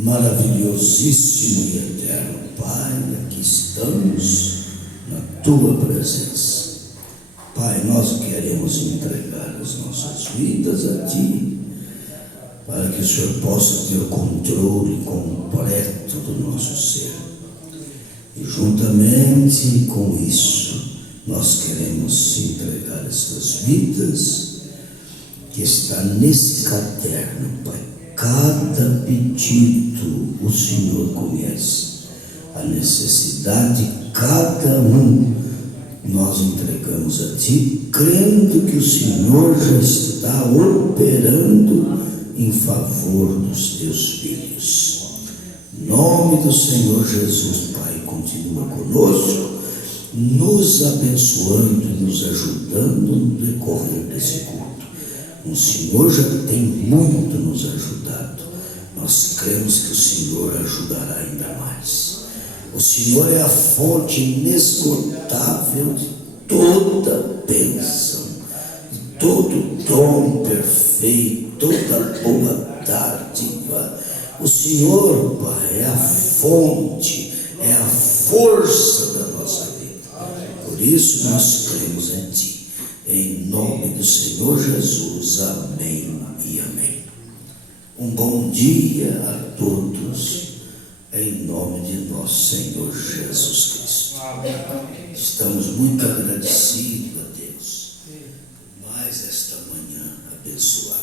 Maravilhosíssimo e eterno Pai, aqui estamos na Tua presença. Pai, nós queremos entregar as nossas vidas a Ti, para que o Senhor possa ter o controle completo do nosso ser. E juntamente com isso, nós queremos entregar essas vidas que está nesse caderno, Pai. Cada pedido o Senhor conhece, a necessidade de cada um nós entregamos a Ti, crendo que o Senhor já está operando em favor dos Teus filhos. Em nome do Senhor Jesus, Pai, continua conosco, nos abençoando e nos ajudando no decorrer desse culto. O Senhor já tem muito nos ajudado. Nós cremos que o Senhor ajudará ainda mais. O Senhor é a fonte inesgotável de toda bênção, de todo dom perfeito, toda boa dádiva. O Senhor, Pai, é a fonte, é a força da nossa vida. Por isso nós cremos em Ti. Em nome do Senhor Jesus, amém e amém. Um bom dia a todos, em nome de nosso Senhor Jesus Cristo. Estamos muito agradecidos a Deus por mais esta manhã abençoada.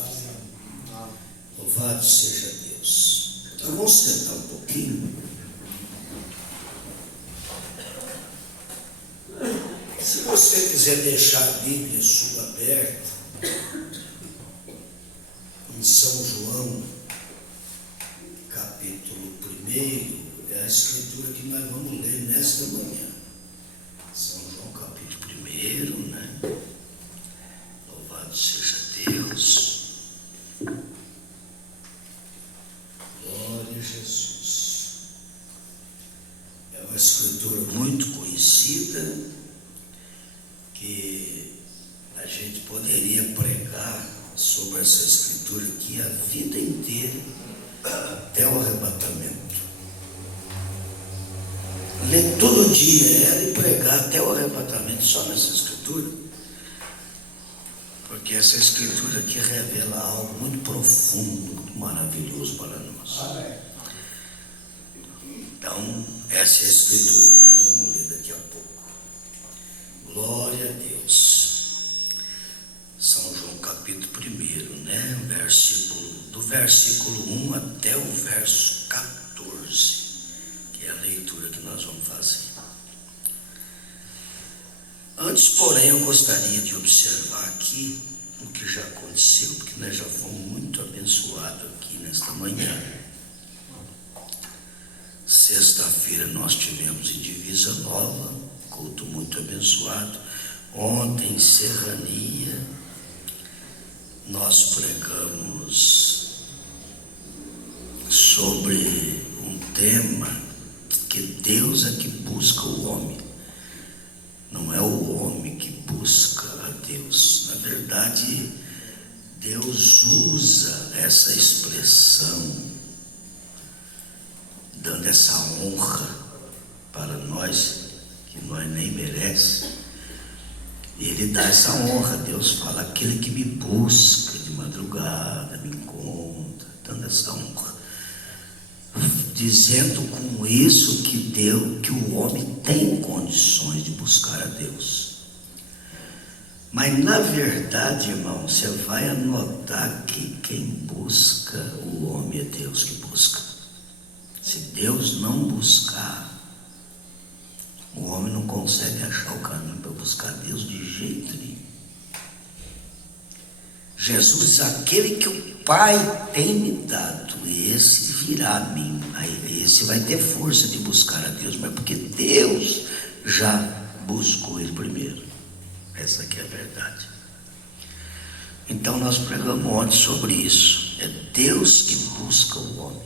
Louvado seja Deus. Então vamos sentar um pouquinho. Se você quiser deixar a Bíblia sua aberta, em São João, capítulo 1, é a escritura que nós vamos ler nesta manhã. São João, capítulo 1, né? Louvado seja Deus. Glória a Jesus. É uma escritura muito conhecida, que a gente poderia pregar sobre essa escritura aqui a vida inteira, até o arrebatamento. Ler todo dia ela e pregar até o arrebatamento só nessa escritura, porque essa escritura aqui revela algo muito profundo, muito maravilhoso para nós. Então, essa é a escritura que nós vamos ler daqui a pouco. Glória a Deus. São João capítulo 1, né? Do versículo 1 até o verso 14, que é a leitura que nós vamos fazer. Antes, porém, eu gostaria de observar aqui o que já aconteceu, porque nós já fomos muito abençoados aqui nesta manhã. Sexta-feira nós tivemos em Divisa Nova culto muito abençoado. Ontem, em Serrania, nós pregamos sobre um tema que Deus é que busca o homem. Não é o homem que busca a Deus. Na verdade, Deus usa essa expressão, dando essa honra para nós, que nós nem merecemos. Ele dá essa honra. Deus fala: aquele que me busca de madrugada, me encontra, dando essa honra, dizendo com isso que o homem tem condições de buscar a Deus. Mas na verdade, irmão, você vai anotar que quem busca o homem é Deus que busca. Se Deus não buscar, o homem não consegue achar o caminho para buscar Deus de jeito nenhum. Jesus diz: aquele que o Pai tem me dado, esse virá a mim. Aí esse vai ter força de buscar a Deus, mas porque Deus já buscou ele primeiro. Essa aqui é a verdade. Então nós pregamos ontem sobre isso. É Deus que busca o homem.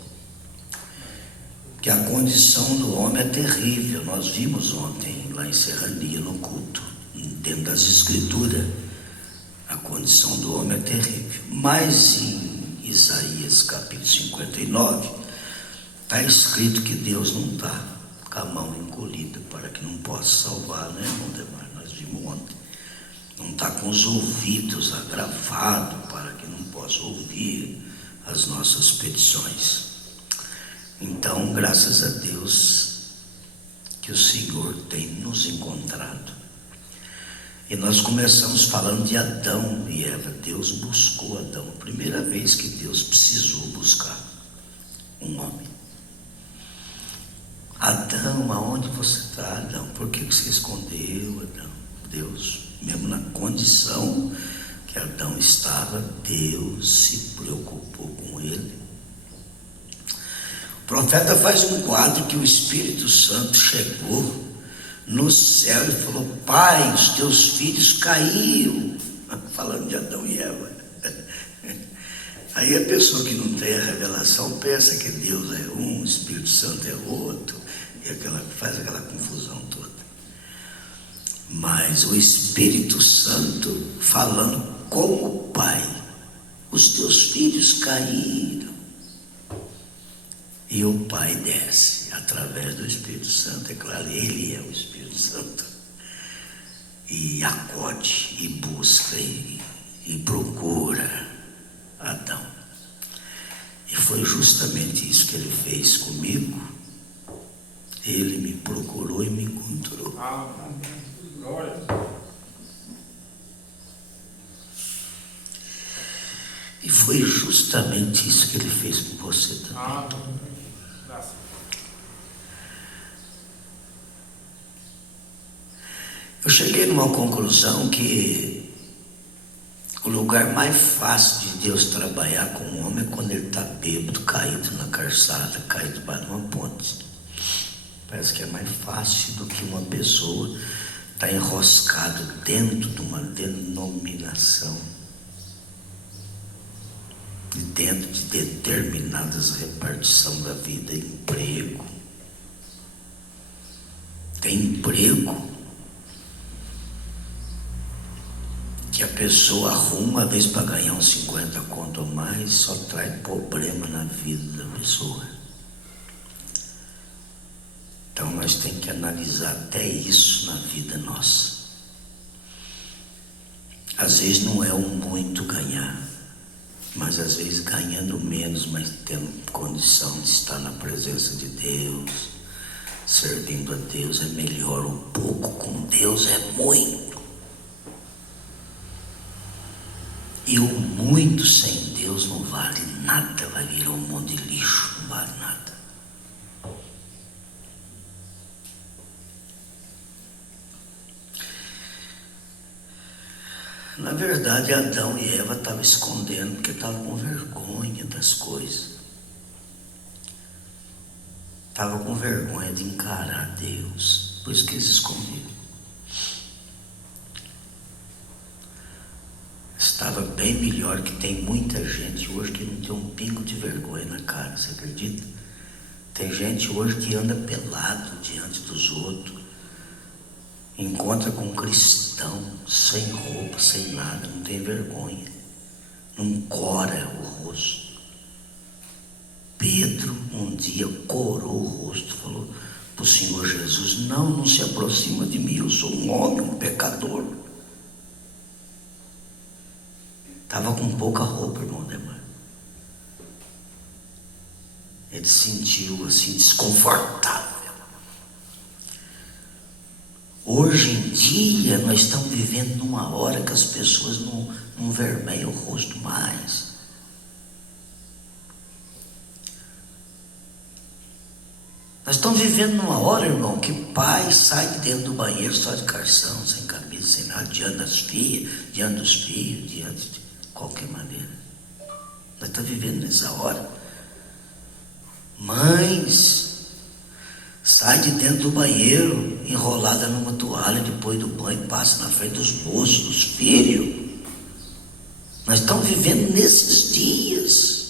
Que a condição do homem é terrível. Nós vimos ontem lá em Serrania, no culto, dentro das Escrituras, a condição do homem é terrível. Mas em Isaías capítulo 59 está escrito que Deus não está com a mão encolhida para que não possa salvar, né, irmão Demar? Nós vimos ontem. Não está com os ouvidos agravados para que não possa ouvir as nossas petições. Então, graças a Deus que o Senhor tem nos encontrado. E nós começamos falando de Adão e Eva. Deus buscou Adão. A primeira vez que Deus precisou buscar um homem. Adão, aonde você está, Adão? Por que você escondeu, Adão? Deus, mesmo na condição que Adão estava, Deus se preocupou com ele. O profeta faz um quadro que o Espírito Santo chegou no céu e falou: Pai, os teus filhos caíram. Falando de Adão e Eva. Aí a pessoa que não tem a revelação pensa que Deus é um, o Espírito Santo é outro, e faz aquela confusão toda. Mas o Espírito Santo falando como Pai: os teus filhos caíram. E o Pai desce através do Espírito Santo, é claro, Ele é o Espírito Santo, e acode, e busca, e procura Adão. E foi justamente isso que Ele fez comigo. Ele me procurou e me encontrou. Glória. E foi justamente isso que Ele fez com você também. Eu cheguei numa conclusão que o lugar mais fácil de Deus trabalhar com o homem é quando ele está bêbado, caído na calçada, caído debaixo de uma ponte. Parece que é mais fácil do que uma pessoa estar enroscado dentro de uma denominação, e dentro de determinadas repartição da vida. Emprego. Tem emprego que a pessoa arruma, às vezes para ganhar uns 50 conto ou mais, só traz problema na vida da pessoa. Então nós temos que analisar até isso na vida nossa. Às vezes não é o muito ganhar, mas às vezes ganhando menos, mas tendo condição de estar na presença de Deus, servindo a Deus, é melhor. Um pouco com Deus é muito. E o muito sem Deus não vale nada, vai virar um monte de lixo, não vale nada. Na verdade, Adão e Eva estavam escondendo porque estavam com vergonha das coisas. Estavam com vergonha de encarar Deus, por isso que eles esconderam. bem melhor, que tem muita gente hoje que não tem um pingo de vergonha na cara, você acredita? Tem gente hoje que anda pelado diante dos outros, encontra com um cristão, sem roupa, sem nada, não tem vergonha, não cora o rosto. Pedro um dia corou o rosto, falou para o Senhor Jesus: não se aproxima de mim, eu sou um homem, um pecador. Estava com pouca roupa, irmão Demar. Ele se sentiu assim desconfortável. Hoje em dia nós estamos vivendo numa hora que as pessoas não vermelham o rosto mais. Nós estamos vivendo numa hora, irmão, que pai sai de dentro do banheiro só de calção, sem camisa, sem nada, diante das filhas, diante dos filhos, diante de qualquer maneira. Nós estamos vivendo nessa hora. Mães, sai de dentro do banheiro, enrolada numa toalha depois do banho, passa na frente dos moços, dos filhos. Nós estamos vivendo nesses dias.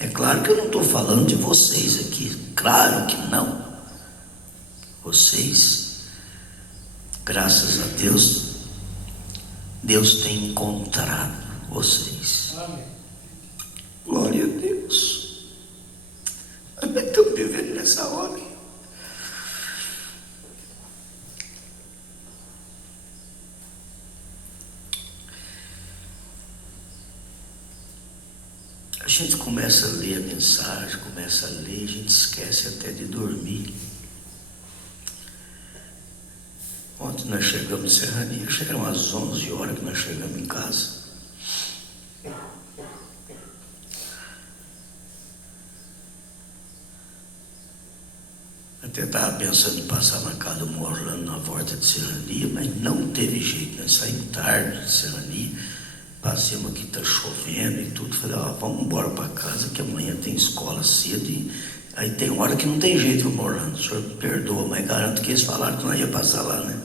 É claro que eu não estou falando de vocês aqui, claro que não. Vocês, graças a Deus, Deus tem encontrado vocês. Amém. Glória a Deus. Nós estamos vivendo nessa hora. A gente começa a ler a mensagem, começa a ler, a gente esquece até de dormir. Ontem nós chegamos em Serrania, chegaram às 11 horas que nós chegamos em casa. Até estava pensando em passar na casa do Orlando na volta de Serrania, mas não teve jeito, nós saímos tarde de Serrania. Passemos aqui, está chovendo e tudo. Falei: vamos embora para casa que amanhã tem escola cedo. Aí tem hora que não tem jeito, meu Orlando. O senhor perdoa, mas garanto que eles falaram que nós ia passar lá, né?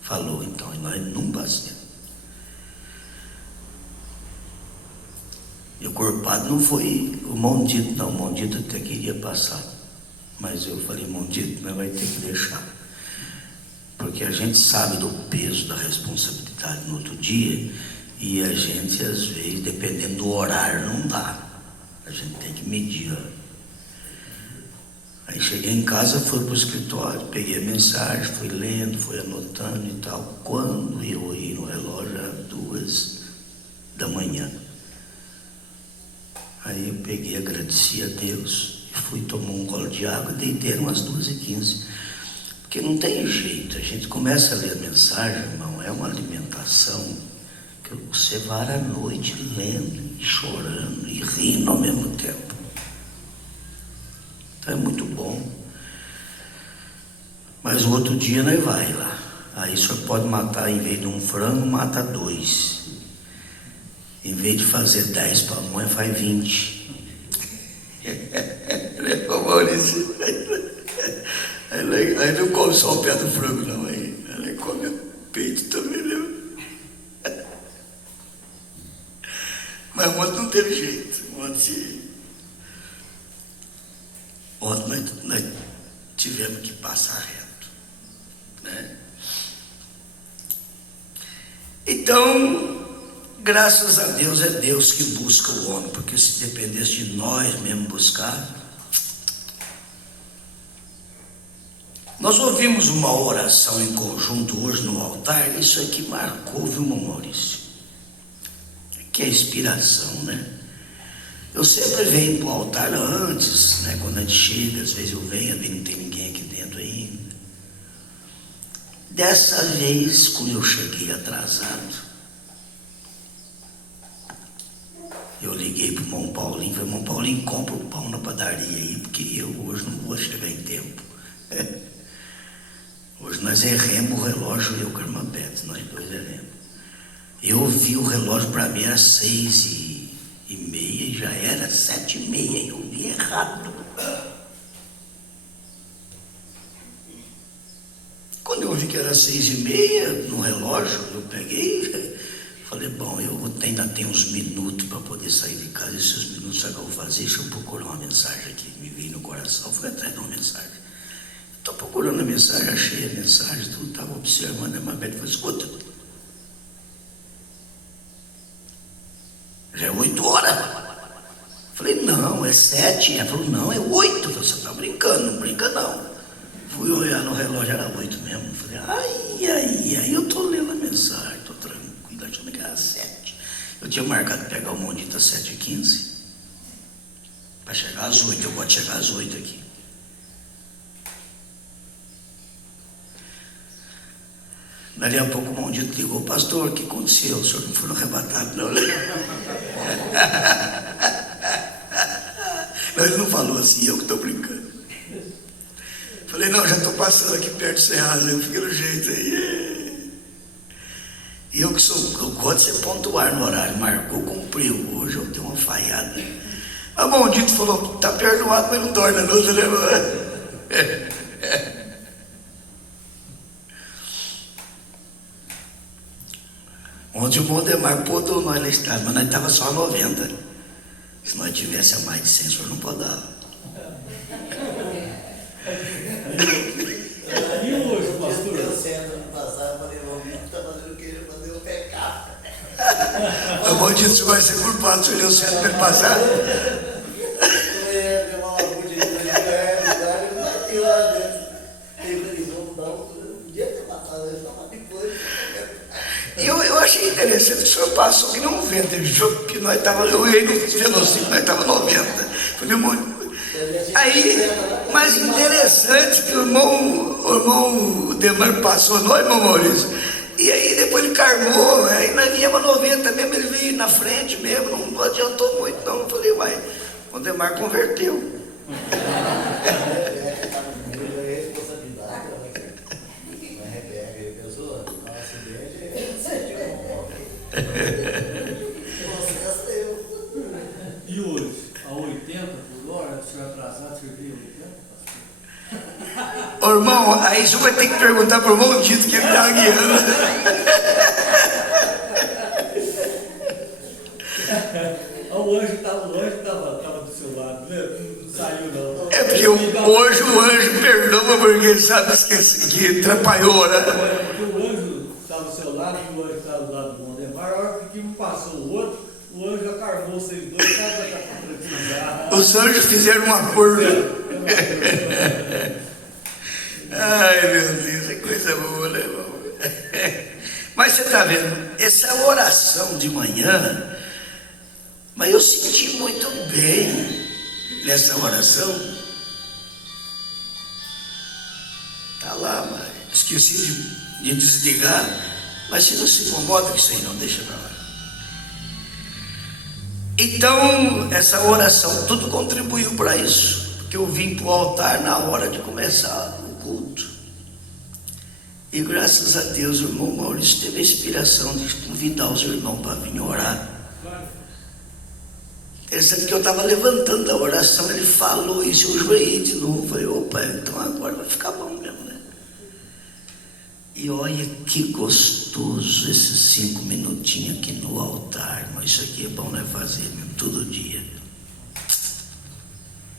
Falou então, e nós não passamos. E o culpado não foi o Mondito, não. O Mondito até queria passar. Mas eu falei: Mondito, nós vai ter que deixar. Porque a gente sabe do peso da responsabilidade no outro dia. E a gente, às vezes, dependendo do horário, não dá. A gente tem que medir. Aí cheguei em casa, fui para o escritório, peguei a mensagem, fui lendo, fui anotando e tal. Quando eu olhei no relógio, era 2 da manhã. Aí eu peguei, agradeci a Deus e fui tomar um gole de água e deitei umas 2h15. Porque não tem jeito, a gente começa a ler a mensagem, irmão, é uma alimentação. Você vara a noite lendo, e chorando e rindo ao mesmo tempo. Então é muito bom. Mas o outro dia nós vai lá. Aí o senhor pode matar, em vez de um frango, mata 2. Em vez de fazer 10 para a mãe, faz 20. Maurício. Aí não come só o pé do frango, não. Aí ela come o peito também, né? Mas ontem não teve jeito. Ontem nós tivemos que passar reto, né? Então, graças a Deus, é Deus que busca o homem, porque se dependesse de nós mesmo buscar. Nós ouvimos uma oração em conjunto hoje no altar. Isso aqui marcou, viu, Maurício? Que é inspiração, né? Eu sempre venho para o altar antes, né? Quando a gente chega, às vezes eu venho, não tem ninguém aqui dentro ainda. Dessa vez, quando eu cheguei atrasado, eu liguei para o irmão Paulinho, falei: irmão Paulinho, compra o pão na padaria aí, porque eu hoje não vou chegar em tempo. Hoje nós erremos o relógio, eu e o Carmapete, nós dois erremos. Eu vi o relógio, para mim era 6h30 e já era 7h30, eu vi errado. Quando eu vi que era 6h30 no relógio, eu peguei, Falei, bom, eu ainda tenho uns minutos para poder sair de casa. Esses minutos, sabe o que eu vou fazer? Deixa eu procurar uma mensagem aqui. Me veio no coração, fui atrás de uma mensagem. Estou procurando a mensagem, achei a mensagem, tudo, estava observando. A irmã Beth falou, escuta, já é 8 horas. Falei, não, é 7. Ela falou, não, é 8. Você está brincando, não brinca não. Fui olhar no relógio, era 8 mesmo. Falei, ai, eu estou lendo a mensagem, estou tranquilo, achando que era 7. Eu tinha marcado pegar o Mondito às 7h15, para chegar às 8, eu gosto de chegar às 8 aqui. Dali a pouco o Mondito ligou, pastor, o que aconteceu? O senhor não foi arrebatado, não? Não, ele não falou assim, eu que estou brincando. Falei, não, já estou passando aqui perto de Serrasa, eu fiquei no jeito aí. E eu gosto de ser pontuar no horário, marcou, cumpriu. Hoje eu dei uma falhada. A Mondito falou, está perdoado, mas não dói na luta, né, mano? Ontem o Mondemar podou nós na estrada, mas nós estava só a 90. Se nós tivesse a mais de 100, o senhor não pode dar. E hoje, pastor? Eu sendo ano passado, falei, o Mondito está fazendo o que ele fazer o pecado. O Mondito, você vai ser culpado, o senhor deu certo para ele passar. Deu uma labuta de lugar, ele bateu lá dentro. Eles vão dar um dia que passado, ele estava depois. E eu achei interessante que o senhor passou que não 90, ele achou que nós estávamos, eu ia no velocímetro, nós estávamos 90. Falei, aí, mas interessante que o irmão Demar passou, não, irmão Maurício? E aí depois ele cargou, aí nós viemos 90 mesmo, ele veio na frente mesmo, não adiantou muito não. Eu falei, uai, o Demar converteu. E hoje, a 80 por hora, o senhor atrasado, serviu 80? Ô irmão, aí o senhor vai ter que perguntar para o irmão Tito que ele está guiando. O anjo estava do seu lado, né? Não saiu não. É porque hoje o anjo perdoa porque ele sabe que atrapalhou, né? Porque o anjo estava do seu lado e o anjo estava do lado do Mondemar. A hora que um passou o outro, o anjo acarmou vocês dois, sabe para concretizar. Os anjos fizeram um acordo. Ai meu Deus, que coisa boa, né, irmão? Mas você está vendo, essa oração de manhã, mas eu senti muito bem nessa oração. Tá lá, mas esqueci de desligar. Mas você não se incomoda com isso aí, não, deixa pra lá. Então, essa oração, tudo contribuiu para isso, porque eu vim para o altar na hora de começar o culto. E graças a Deus, o irmão Maurício teve a inspiração de convidar os irmãos para vir orar. Interessante que eu estava levantando da oração, ele falou isso, eu joelhei de novo. Falei, opa, então agora vai ficar bom mesmo, né? E olha que gostoso esses 5 minutinhos aqui no altar, mas isso aqui é bom nós fazer mesmo, todo dia.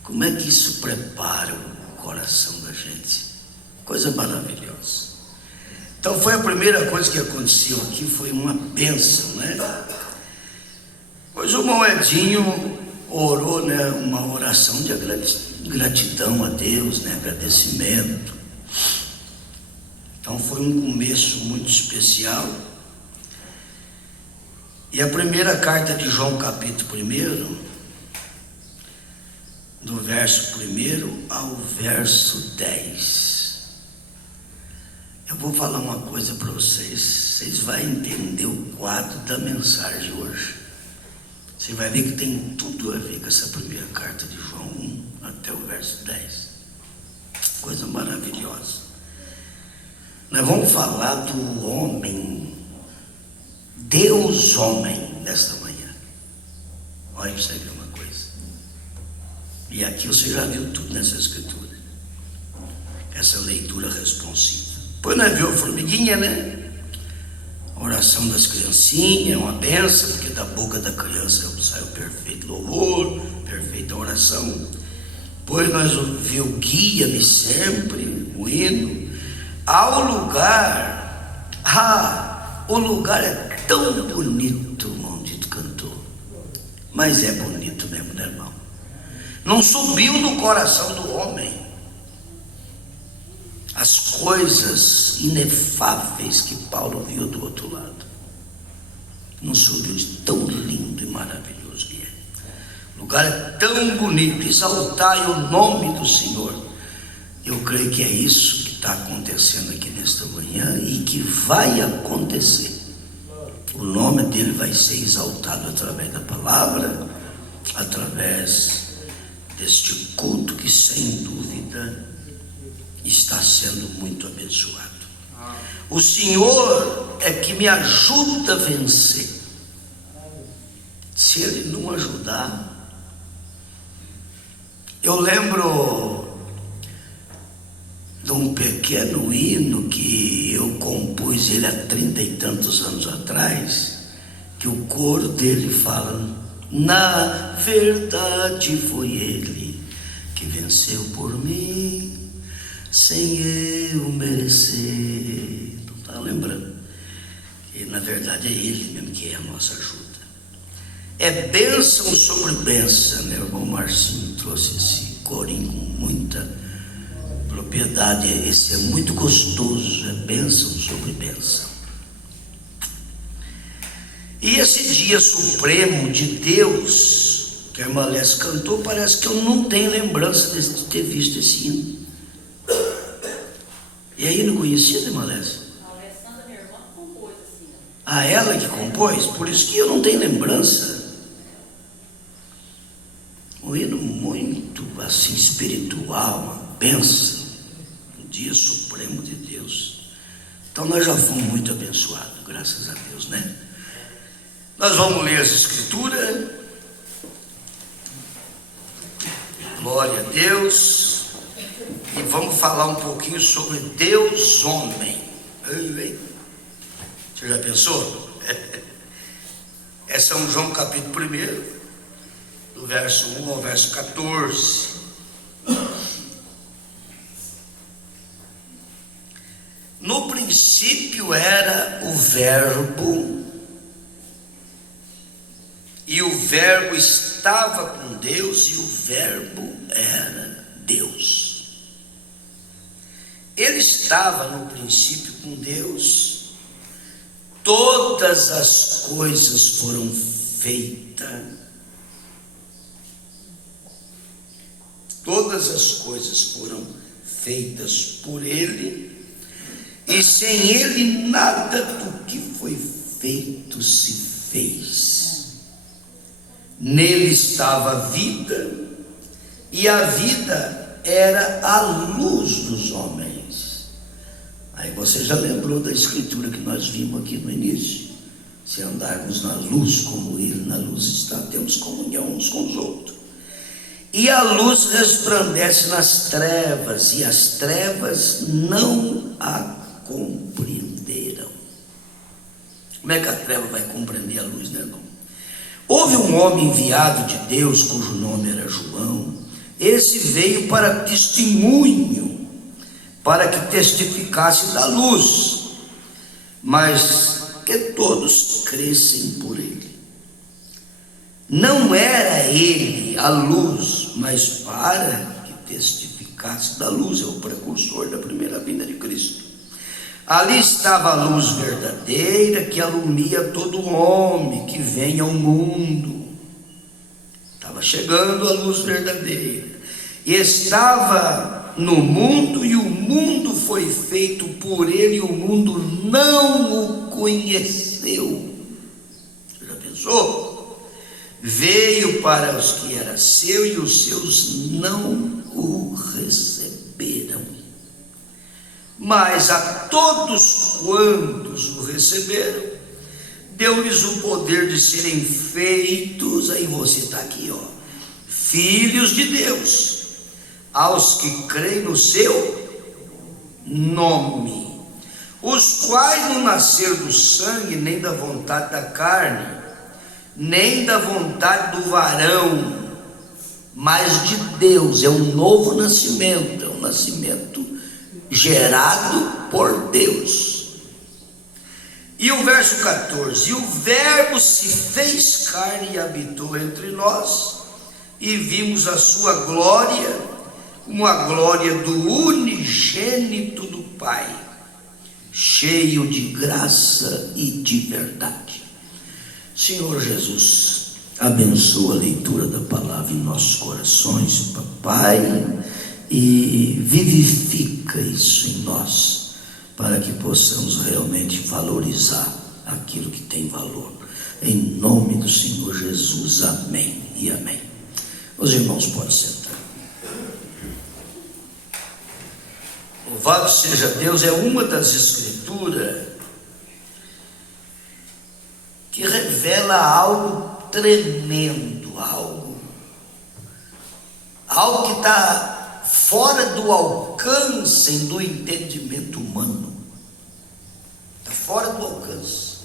Como é que isso prepara o coração da gente? Coisa maravilhosa. Então foi a primeira coisa que aconteceu aqui, foi uma bênção, né? Pois o irmão Edinho orou, né, uma oração de gratidão a Deus, né, agradecimento. Então foi um começo muito especial. E a primeira carta de João, capítulo 1, do verso 1 ao verso 10. Eu vou falar uma coisa para vocês, vocês vão entender o quadro da mensagem hoje. Você vai ver que tem tudo a ver com essa primeira carta de João 1 até o verso 10. Coisa maravilhosa. Nós vamos falar do homem, Deus homem, nesta manhã. Olha, isso aí é uma coisa. E aqui você já viu tudo nessa escritura. Essa leitura responsiva. Pois nós viu a formiguinha, né? A oração das criancinhas é uma benção, porque da boca da criança sai o perfeito louvor, perfeita oração. Pois nós ouvimos guia-me sempre, o hino. O lugar é tão bonito, o maldito cantor. Mas é bonito mesmo, né, irmão? Não subiu no coração do homem as coisas inefáveis que Paulo viu do outro lado. Não subiu de tão lindo e maravilhoso que é. O lugar é tão bonito, exaltai o nome do Senhor. Eu creio que é isso que está acontecendo aqui nesta manhã e que vai acontecer. O nome dele vai ser exaltado através da palavra, através deste culto que sem dúvida está sendo muito abençoado. O Senhor é que me ajuda a vencer. Se Ele não ajudar, eu lembro de um pequeno hino que eu compus ele há 30 e tantos anos atrás, que o coro dele fala: na verdade foi Ele que venceu por mim, sem eu merecer. Não está lembrando? E na verdade é Ele mesmo que é a nossa ajuda. É bênção sobre bênção, né? O irmão Marcinho trouxe esse corinho com muita propriedade. Esse é muito gostoso, é bênção sobre bênção. E esse dia supremo de Deus, que a irmã Lécia cantou, parece que eu não tenho lembrança de ter visto esse hino. E aí, não conhecia, irmã Lécia? A Alessandra, minha irmã, compôs assim. Ah, ela que compôs? Por isso que eu não tenho lembrança. Um hino muito assim espiritual, uma bênção, um dia supremo de Deus. Então nós já fomos muito abençoados, graças a Deus, né? Nós vamos ler as escrituras. Glória a Deus. E vamos falar um pouquinho sobre Deus homem. Você já pensou? É São João capítulo 1, do verso 1 ao verso 14. No princípio era o Verbo, e o Verbo estava com Deus, e o Verbo era Deus. Ele estava no princípio com Deus. Todas as coisas foram feitas. Todas as coisas foram feitas por Ele, e sem Ele nada do que foi feito se fez. Nele estava a vida, e a vida era a luz dos homens. Aí você já lembrou da escritura que nós vimos aqui no início: se andarmos na luz como Ele na luz está, temos comunhão uns com os outros. E a luz resplandece nas trevas, e as trevas não a compreenderam. Como é que a treva vai compreender a luz, né, irmão? Houve um homem enviado de Deus, cujo nome era João. Esse veio para testemunho, para que testificasse da luz, mas que todos crescem por ele. Não era ele a luz, mas para que testificasse da luz. É o precursor da primeira vinda de Cristo. Ali estava a luz verdadeira, que alumia todo homem que vem ao mundo. Estava chegando a luz verdadeira, e estava no mundo, e o mundo foi feito por ele, e o mundo não o conheceu. Você já pensou? Veio para os que era seu, e os seus não o receberam. Mas a todos quantos o receberam, deu-lhes o poder de serem feitos, aí você está aqui, ó, filhos de Deus, aos que creem no seu nome, os quais não nasceram do sangue, nem da vontade da carne, nem da vontade do varão, mas de Deus. É um novo nascimento, é um nascimento gerado por Deus. E o verso 14: e o Verbo se fez carne e habitou entre nós, e vimos a sua glória, como a glória do unigênito do Pai, cheio de graça e de verdade. Senhor Jesus, abençoa a leitura da palavra em nossos corações, papai, e vivifica isso em nós, para que possamos realmente valorizar aquilo que tem valor. Em nome do Senhor Jesus, amém e amém. Os irmãos podem sentar. Louvado seja Deus. É uma das escrituras que revela algo tremendo, algo que está fora do alcance do entendimento humano. Está fora do alcance.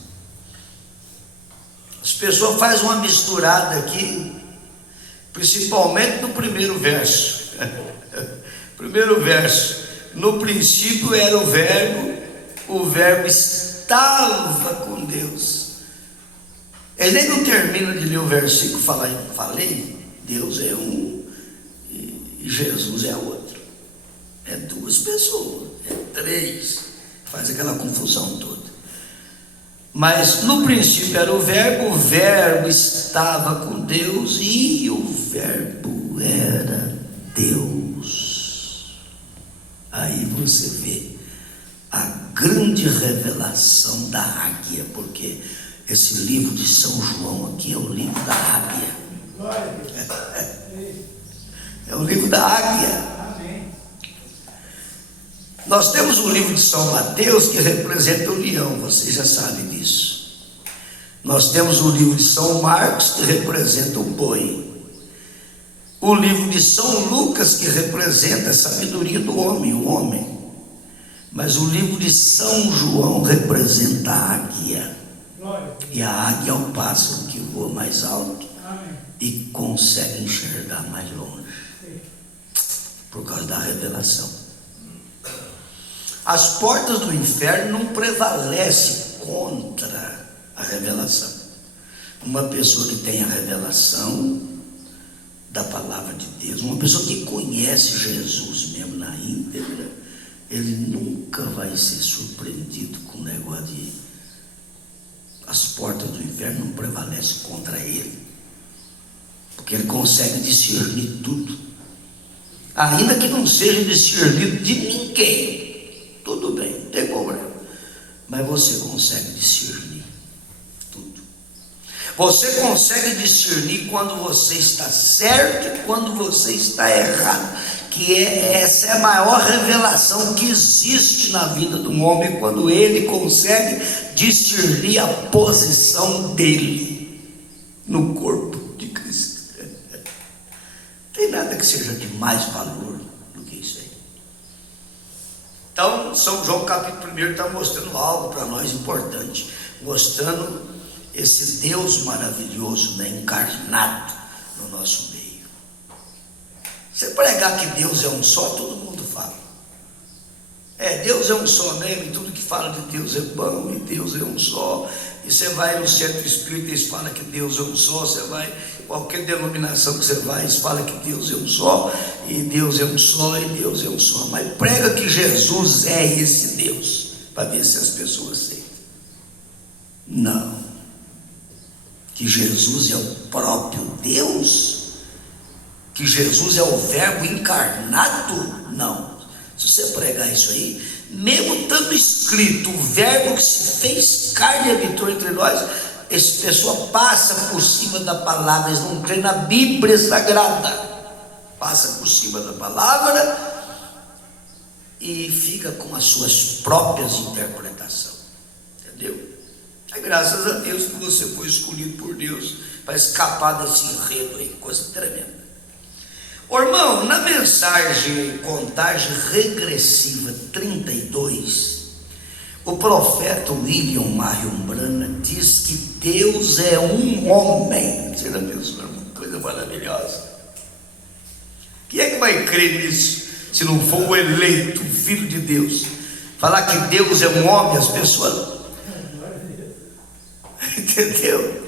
As pessoas fazem uma misturada aqui, principalmente no primeiro verso. Primeiro verso: no princípio era o Verbo estava com Deus. Ele nem não termina de ler o versículo, falei, Deus é um e Jesus é outro. É duas pessoas, é três, faz aquela confusão toda. Mas no princípio era o Verbo estava com Deus e o Verbo era Deus. Aí você vê a grande revelação da águia, porque esse livro de São João aqui é o livro da águia. É o livro da águia. Nós temos o livro de São Mateus, que representa o leão, vocês já sabem disso. Nós temos o livro de São Marcos, que representa o boi. O livro de São Lucas, que representa a sabedoria do homem, o homem. Mas o livro de São João representa a águia. E a águia é o pássaro que voa mais alto e consegue enxergar mais longe, por causa da revelação. As portas do inferno não prevalecem contra a revelação. Uma pessoa que tem a revelação da palavra de Deus, uma pessoa que conhece Jesus mesmo na íntegra, ele nunca vai ser surpreendido com o negócio de as portas do inferno não prevalecem contra ele, porque ele consegue discernir tudo, ainda que não seja discernido de ninguém, tudo bem, não tem problema, mas você consegue discernir tudo. Você consegue discernir quando você está certo e quando você está errado, essa é a maior revelação que existe na vida de um homem, quando ele consegue discernir a posição dele no corpo de Cristo. Não tem nada que seja de mais valor do que isso aí. Então, São João capítulo 1 está mostrando algo para nós importante, mostrando esse Deus maravilhoso, né, encarnado no nosso meio. Você pregar que Deus é um só, todo mundo fala. Deus é um só mesmo, e tudo que fala de Deus é bom, e Deus é um só. E você vai no centro espírita, eles falam que Deus é um só. Você vai, qualquer denominação que você vai, eles falam que Deus é um só, e Deus é um só, e Deus é um só. Mas prega que Jesus é esse Deus, para ver se as pessoas aceitam. Não. Que Jesus é o próprio Deus, que Jesus é o Verbo encarnado, não. Se você pregar isso aí, mesmo estando escrito o Verbo que se fez carne e habitou entre nós, essa pessoa passa por cima da palavra, eles não creem na Bíblia Sagrada, passa por cima da palavra e fica com as suas próprias interpretações, entendeu? É graças a Deus que você foi escolhido por Deus para escapar desse enredo aí, coisa tremenda. Ô irmão, na mensagem Contagem Regressiva 32, O profeta William Marion Branham diz que Deus é um homem. Você já pensou? Uma coisa maravilhosa. Quem é que vai crer nisso, se não for o eleito, o filho de Deus? Falar que Deus é um homem, as pessoas... Entendeu?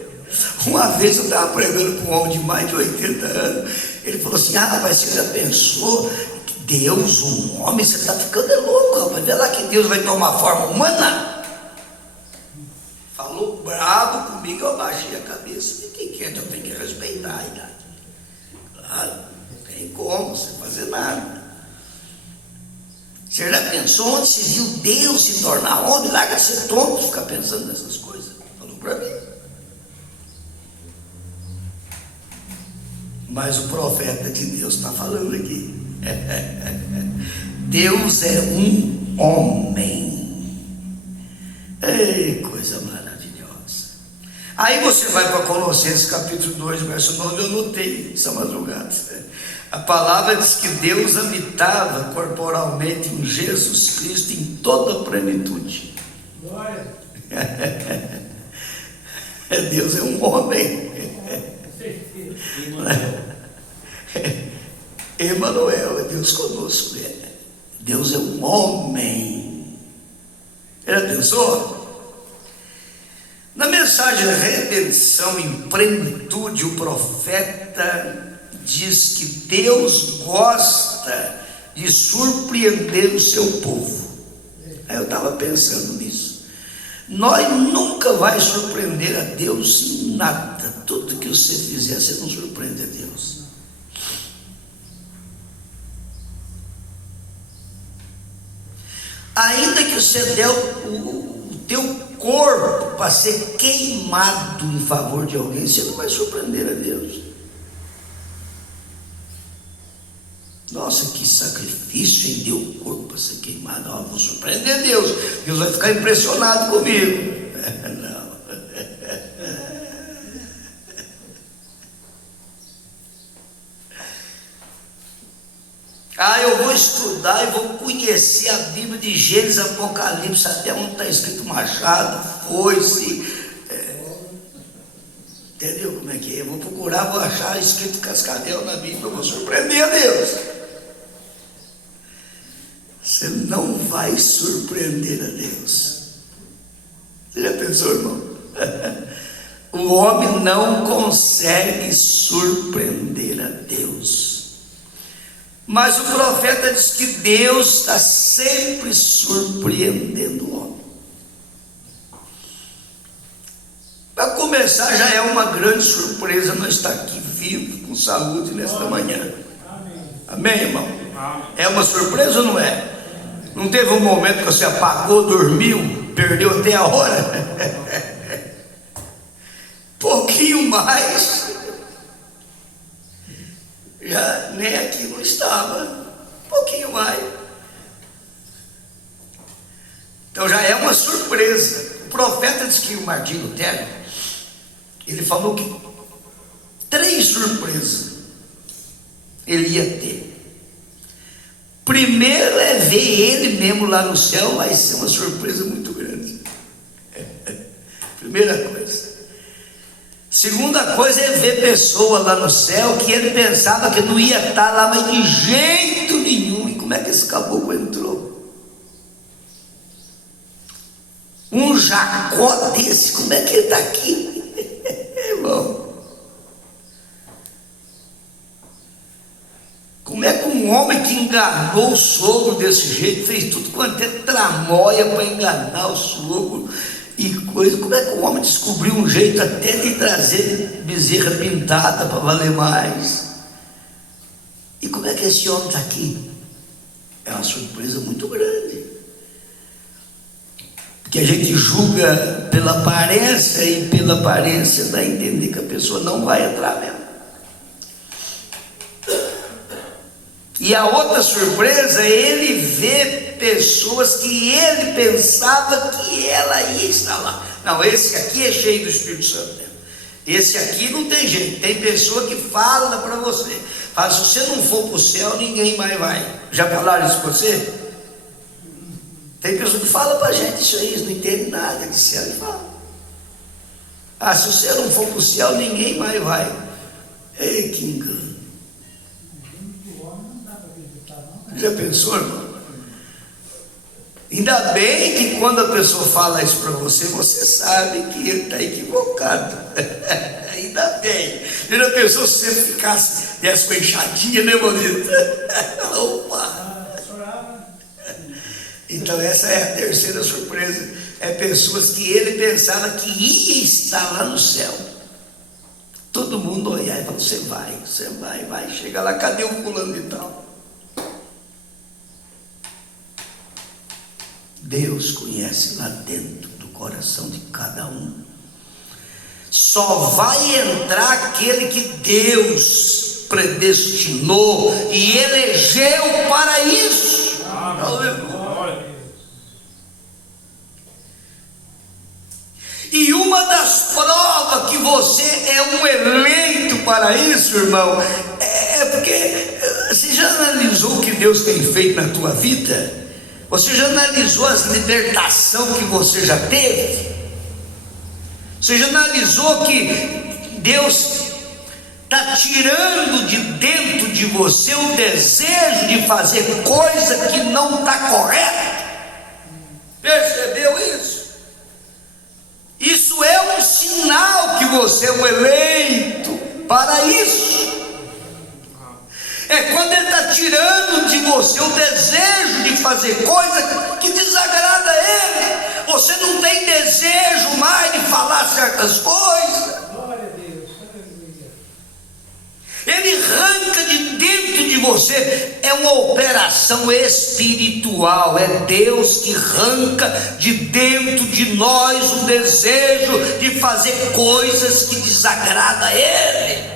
Uma vez eu estava pregando para um homem de mais de 80 anos. Ele falou assim: ah, rapaz, você já pensou que Deus, um homem? Você está ficando louco, rapaz. Vê lá que Deus vai tomar forma humana. Falou bravo comigo, eu baixei a cabeça. E quem quer, eu tenho que respeitar a idade. Claro, não tem como você fazer nada. Você já pensou onde se viu Deus se tornar homem? Larga de ser tonto, ficar pensando nessas coisas. Falou para mim. Mas o profeta de Deus está falando aqui. Deus é um homem. Ei, coisa maravilhosa. Aí você vai para Colossenses capítulo 2, verso 9. Eu notei essa madrugada. A palavra diz que Deus habitava corporalmente em Jesus Cristo em toda a plenitude. Glória. Deus é um homem. Emanuel, é Deus conosco. Deus é um homem. Já pensou? Na mensagem Redenção em Plenitude, o profeta diz que Deus gosta de surpreender o seu povo. Aí eu estava pensando nisso. Nós nunca vai surpreender a Deus em nada. Tudo que você fizer, você não surpreende a Deus. Ainda que você dê o teu corpo para ser queimado em favor de alguém, você não vai surpreender a Deus. Nossa, que sacrifício em deu o corpo para ser queimado. Oh, vou surpreender Deus. Deus vai ficar impressionado comigo. Não. Ah, eu vou estudar e vou conhecer a Bíblia de Gênesis, Apocalipse, até onde está escrito machado, foice. Entendeu como é que é? Eu vou procurar, vou achar escrito cascavel na Bíblia, eu vou surpreender a Deus. Você não vai surpreender a Deus. Você já pensou, irmão? O homem não consegue surpreender a Deus. Mas o profeta diz que Deus está sempre surpreendendo o homem. Para começar, já é uma grande surpresa nós estar aqui vivos, com saúde nesta manhã. Amém, irmão? É uma surpresa ou não é? Não teve um momento que você apagou, dormiu, perdeu até a hora? Pouquinho mais, já nem aqui não estava, pouquinho mais. Então já é uma surpresa. O profeta diz que o Martinho Lutero, ele falou que 3 surpresas ele ia ter. Primeiro é ver ele mesmo lá no céu, vai ser uma surpresa muito grande. Primeira coisa. Segunda coisa é ver pessoa lá no céu que ele pensava que não ia estar lá, mas de jeito nenhum. E como é que esse caboclo entrou? Um Jacó desse, como é que ele está aqui? Irmão, como é que um homem que enganou o sogro desse jeito, fez tudo quanto é tramóia para enganar o sogro e coisa, como é que o homem descobriu um jeito até de trazer bezerra pintada para valer mais? E como é que esse homem está aqui? É uma surpresa muito grande, porque a gente julga pela aparência, e pela aparência dá a entender que a pessoa não vai entrar mesmo. E a outra surpresa é ele ver pessoas que ele pensava que ela ia estar lá. Não, esse aqui é cheio do Espírito Santo mesmo. Esse aqui não tem jeito. Tem pessoa que fala para você, fala, se você não for para o céu, ninguém mais vai. Já falaram isso para você? Tem pessoas que falam para a gente isso aí, eles não entendem nada de céu e falam. Ah, se você não for para o céu, ninguém mais vai. Ei, que engano. Já pensou, irmão? Ainda bem que quando a pessoa fala isso para você, você sabe que ele está equivocado. Ainda bem. E já pensou se você ficasse dessa com enxadinha, né, bonito? Opa! Então essa é a terceira surpresa. É pessoas que ele pensava que ia estar lá no céu. Todo mundo olhar e falar, você vai, chega lá, cadê o fulano de tal? Deus conhece lá dentro do coração de cada um. Só vai entrar aquele que Deus predestinou e elegeu para isso. Aleluia. E uma das provas que você é um eleito para isso, irmão, é porque você já analisou o que Deus tem feito na tua vida? Você já analisou as libertações que você já teve? Você já analisou que Deus está tirando de dentro de você o desejo de fazer coisa que não está correta? Percebeu isso? Isso é um sinal que você é um eleito para isso. É quando ele está tirando de você o desejo de fazer coisa que desagrada a ele. Você não tem desejo mais de falar certas coisas. Glória a Deus. Ele arranca de dentro de você. É uma operação espiritual. É Deus que arranca de dentro de nós o desejo de fazer coisas que desagradam a ele.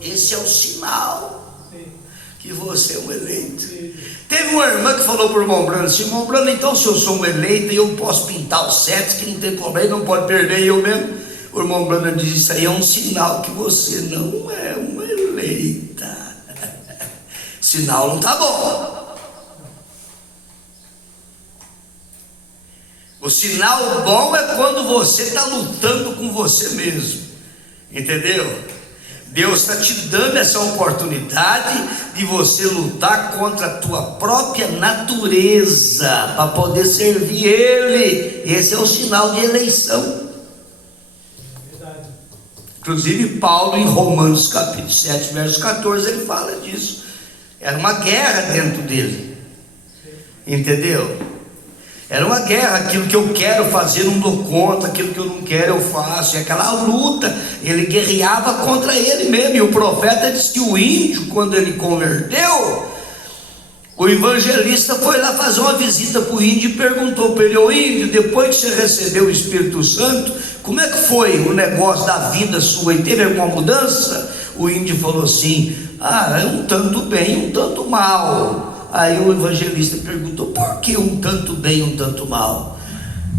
Esse é o sinal que você é um eleito. Teve uma irmã que falou para o irmão Bruno assim: irmão Bruno, então se eu sou um eleito e eu posso pintar os sete, que não tem problema, não pode perder eu mesmo. O irmão Bruno diz: isso aí é um sinal que você não é uma eleita. Sinal não está bom. O sinal bom é quando você está lutando com você mesmo. Entendeu? Deus está te dando essa oportunidade de você lutar contra a tua própria natureza para poder servir Ele. Esse é o sinal de eleição. Inclusive Paulo em Romanos capítulo 7, verso 14, ele fala disso. Era uma guerra dentro dele. Entendeu? Era uma guerra, aquilo que eu quero fazer não dou conta, aquilo que eu não quero eu faço, e aquela luta, ele guerreava contra ele mesmo. E o profeta diz que o índio, quando ele converteu, o evangelista foi lá fazer uma visita para o índio e perguntou para ele: ô índio, depois que você recebeu o Espírito Santo, como é que foi o negócio da vida sua, e teve alguma mudança? O índio falou assim: é um tanto bem, um tanto mal. Aí o evangelista perguntou: por que um tanto bem, um tanto mal?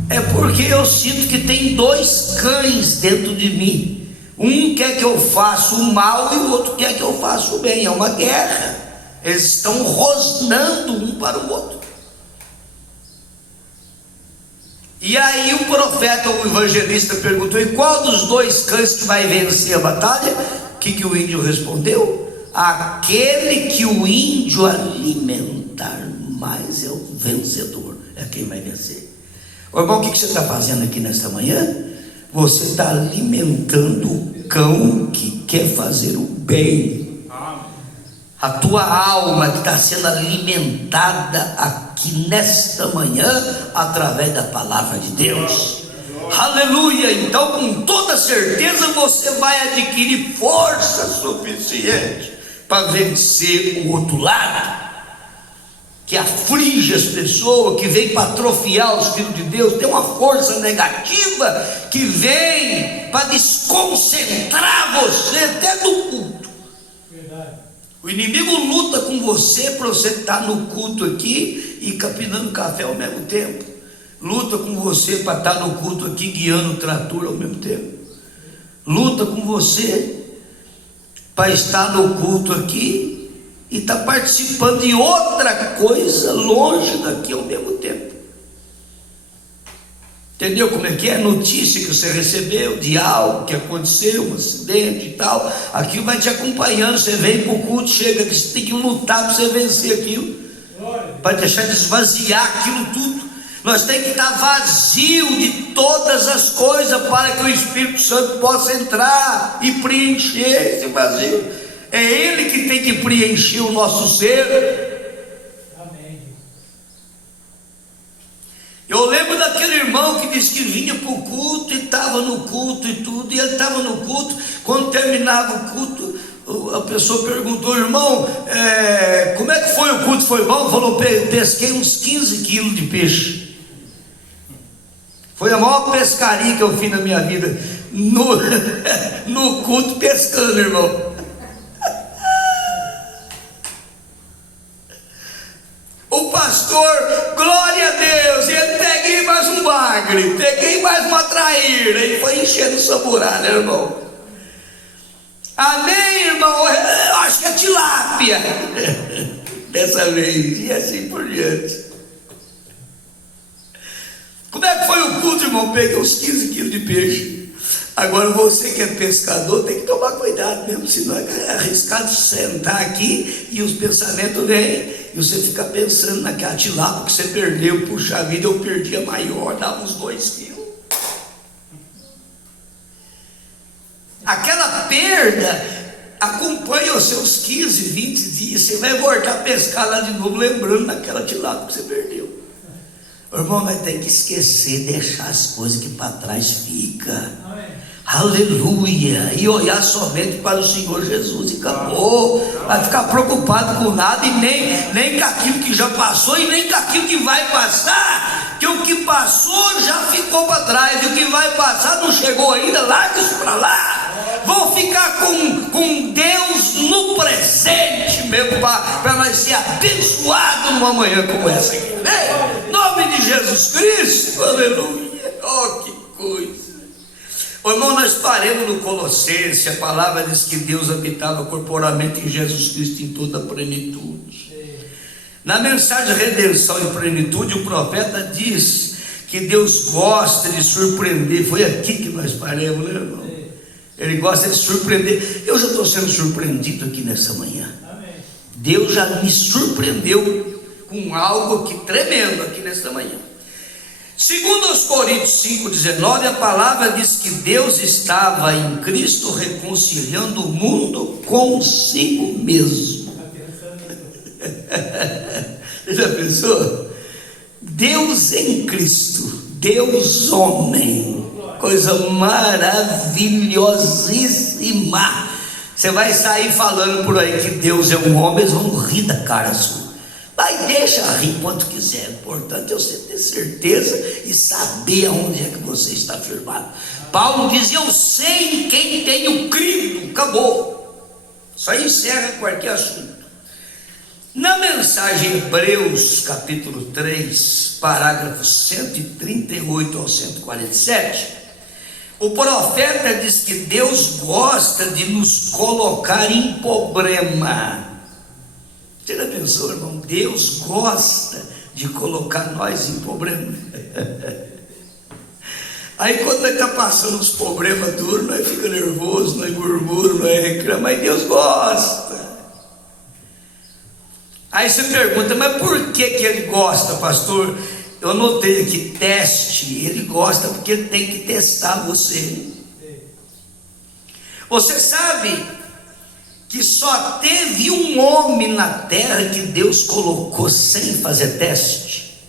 É porque eu sinto que tem dois cães dentro de mim. Um quer que eu faça o mal e o outro quer que eu faça o bem. É uma guerra. Eles estão rosnando um para o outro. E aí o profeta, o evangelista perguntou: e qual dos dois cães que vai vencer a batalha? O que o índio respondeu? Aquele que o índio alimentar mais é o vencedor, é quem vai vencer. Ô irmão, o que você está fazendo aqui nesta manhã? Você está alimentando o cão que quer fazer o bem. A tua alma que está sendo alimentada aqui nesta manhã através da palavra de Deus. Aleluia! Então, com toda certeza, você vai adquirir força suficiente para vencer o outro lado, que aflige as pessoas, que vem para atrofiar os filhos de Deus. Tem uma força negativa que vem para desconcentrar você até do culto. Verdade. O inimigo luta com você para você estar no culto aqui e capinando café ao mesmo tempo. Luta com você para estar no culto aqui guiando o trator ao mesmo tempo. Luta com você para estar no culto aqui e está participando de outra coisa longe daqui ao mesmo tempo. Entendeu como é que é? Notícia que você recebeu de algo que aconteceu, um acidente e tal, aquilo vai te acompanhando. Você vem para o culto, chega aqui, você tem que lutar para você vencer aquilo, para deixar de esvaziar aquilo tudo. Nós temos que estar vazio de todas as coisas para que o Espírito Santo possa entrar e preencher esse vazio. É Ele que tem que preencher o nosso ser. Amém. Eu lembro daquele irmão que disse que vinha para o culto e estava no culto e tudo, e ele estava no culto. Quando terminava o culto, a pessoa perguntou: irmão, como é que foi o culto? Foi bom? Falou: pesquei uns 15 quilos de peixe. Foi a maior pescaria que eu fiz na minha vida, no culto, pescando, irmão. O pastor, glória a Deus, ele peguei mais um bagre, peguei mais uma traíra, ele foi enchendo o saburá, né, irmão? Amém, irmão? Eu acho que é tilápia dessa vez, e assim por diante. Como é que foi o culto, irmão? Peguei uns 15 quilos de peixe. Agora você que é pescador tem que tomar cuidado mesmo, senão é arriscado sentar aqui e os pensamentos vêm, e você fica pensando naquela tilápia que você perdeu. Puxa vida, eu perdi a maior, dava uns 2 quilos. Aquela perda acompanha os seus 15, 20 dias. Você vai voltar a pescar lá de novo, lembrando daquela tilápia que você perdeu. Irmão, nós temos que esquecer, deixar as coisas que para trás fica. Amém. Aleluia, e olhar somente para o Senhor Jesus e acabou. Vai ficar preocupado com nada, e nem com aquilo que já passou, e nem com aquilo que vai passar, que o que passou já ficou para trás, e o que vai passar não chegou ainda. Larga isso para lá. Vão ficar com Deus no presente mesmo, para nós ser abençoados numa manhã como essa aqui. Em nome de Jesus Cristo, aleluia. Oh, que coisa. Ô, irmão, nós paremos no Colossenses. A palavra diz que Deus habitava corporalmente em Jesus Cristo em toda a plenitude. Na mensagem de redenção e plenitude, o profeta diz que Deus gosta de surpreender. Foi aqui que nós paremos, né, irmão? Ele gosta de surpreender. Eu já estou sendo surpreendido aqui nessa manhã. Amém. Deus já me surpreendeu com algo que tremendo aqui nesta manhã. Segundo os Coríntios 5,19, a palavra diz que Deus estava em Cristo reconciliando o mundo consigo mesmo. Você já pensou? Deus em Cristo, Deus homem, coisa maravilhosíssima. Você vai sair falando por aí que Deus é um homem, eles vão rir da cara sua. Mas deixa rir quanto quiser. O importante é você ter certeza e saber aonde é que você está firmado. Paulo diz: eu sei em quem tenho crido. Acabou. Isso aí encerra qualquer assunto. Na mensagem Hebreus capítulo 3, parágrafos 138 ao 147, o profeta diz que Deus gosta de nos colocar em problema. Você já pensou, irmão? Deus gosta de colocar nós em problema. Aí quando nós está passando uns problemas duros, nós fica nervoso, nós murmura, nós reclama, mas Deus gosta. Aí você pergunta: mas por que Ele gosta, pastor? Eu notei aqui, teste. Ele gosta porque Ele tem que testar você. Você sabe que só teve um homem na terra que Deus colocou sem fazer teste?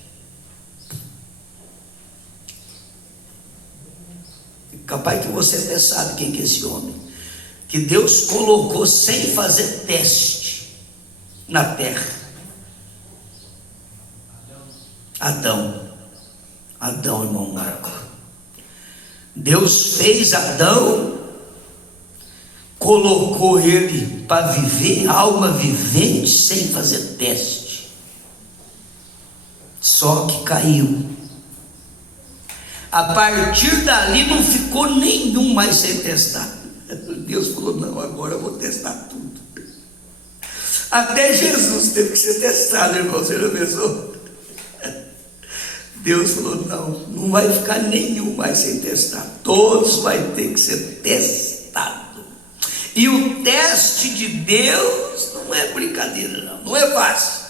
Capaz que você até sabe quem que é esse homem, que Deus colocou sem fazer teste na terra. Adão, irmão Marco. Deus fez Adão, colocou ele para viver, alma vivente, sem fazer teste. Só que caiu. A partir dali não ficou nenhum mais sem testar. Deus falou: não, agora eu vou testar tudo. Até Jesus teve que ser testado, irmão. Você já pensou? Deus falou: não vai ficar nenhum mais sem testar. Todos vai ter que ser testado. E o teste de Deus não é brincadeira, não é fácil.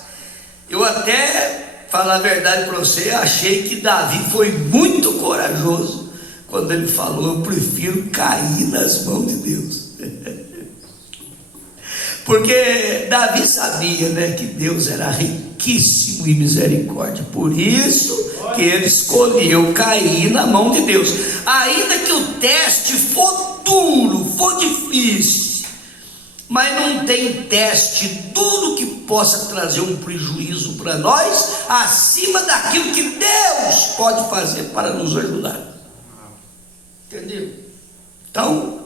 Eu até, falar a verdade para você, achei que Davi foi muito corajoso quando ele falou: eu prefiro cair nas mãos de Deus. Porque Davi sabia, né, que Deus era riquíssimo em misericórdia. Por isso que ele escolheu cair na mão de Deus. Ainda que o teste for duro, for difícil, mas não tem teste duro que possa trazer um prejuízo para nós acima daquilo que Deus pode fazer para nos ajudar. Entendeu? Então,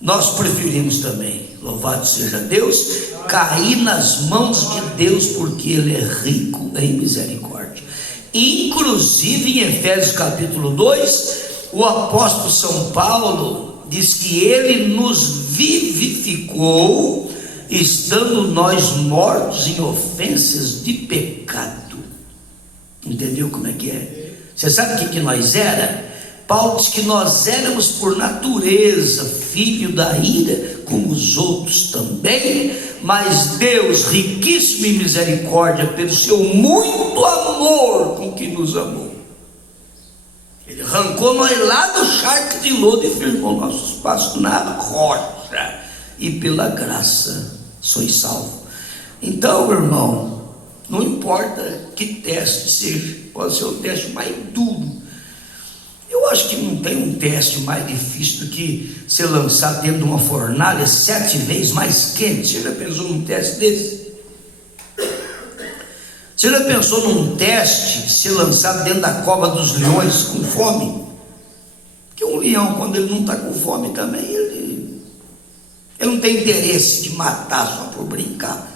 nós preferimos também, louvado seja Deus, cair nas mãos de Deus, porque Ele é rico em misericórdia. Inclusive em Efésios capítulo 2, o apóstolo São Paulo diz que Ele nos vivificou, estando nós mortos em ofensas de pecado. Entendeu como é que é? Você sabe o que nós era? Paulo diz que nós éramos por natureza filho da ira, como os outros também, mas Deus, riquíssimo em misericórdia, pelo seu muito amor com que nos amou, Ele arrancou nós lá do charco de lodo e firmou nossos passos na rocha, e pela graça sois salvo. Então, irmão, não importa que teste seja, pode ser o teste mais duro. Eu acho que não tem um teste mais difícil do que ser lançado dentro de uma fornalha 7 vezes mais quente. Você já pensou num teste desse? Você já pensou num teste de ser lançado dentro da cova dos leões com fome? Porque um leão, quando ele não está com fome também, ele não tem interesse de matar só por brincar.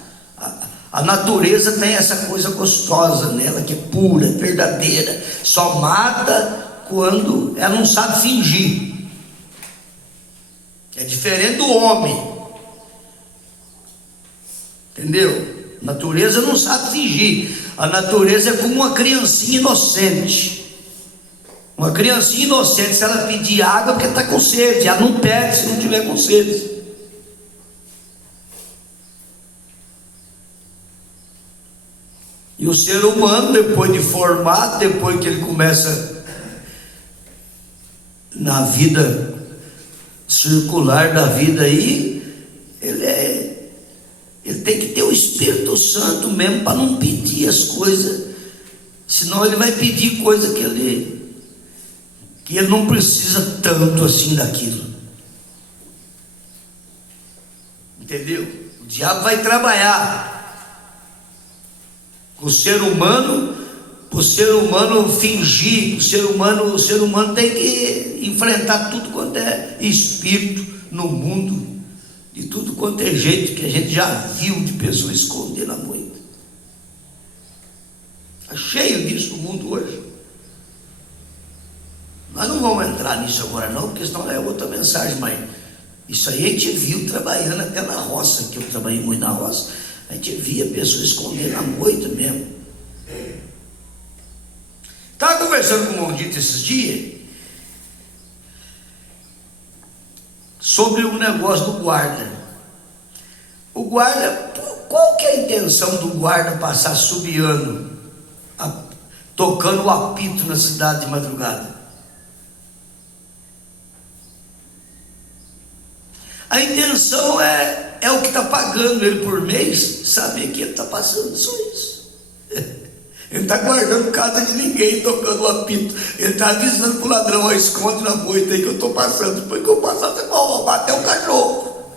A natureza tem essa coisa gostosa nela, que é pura, verdadeira. Só mata quando ela não sabe fingir. É diferente do homem. Entendeu? A natureza não sabe fingir. A natureza é como uma criancinha inocente. Uma criancinha inocente, se ela pedir água, é porque está com sede. Ela não pede se não tiver com sede. E o ser humano, depois de formado, depois que ele começa na vida circular da vida aí, ele tem que ter o Espírito Santo mesmo para não pedir as coisas, senão ele vai pedir coisa que ele não precisa tanto assim daquilo. Entendeu? O diabo vai trabalhar com o ser humano. O ser humano fingir, o ser humano tem que enfrentar tudo quanto é espírito no mundo, de tudo quanto é jeito que a gente já viu de pessoas escondendo a moita. Está cheio disso o mundo hoje. Nós não vamos entrar nisso agora não, porque senão é outra mensagem, mas isso aí a gente viu trabalhando até na roça, que eu trabalhei muito na roça, a gente via pessoas escondendo a moita mesmo. Estava conversando com o Mondito esses dias sobre o negócio do guarda. O guarda, qual que é a intenção do guarda passar assobiando, tocando o apito na cidade de madrugada? A intenção é o que está pagando ele por mês, saber que ele está passando só isso. Ele está guardando casa de ninguém, tocando o apito. Ele está avisando para o ladrão: esconde na moita aí que eu estou passando. Depois que eu passar, você vai roubar até o cachorro.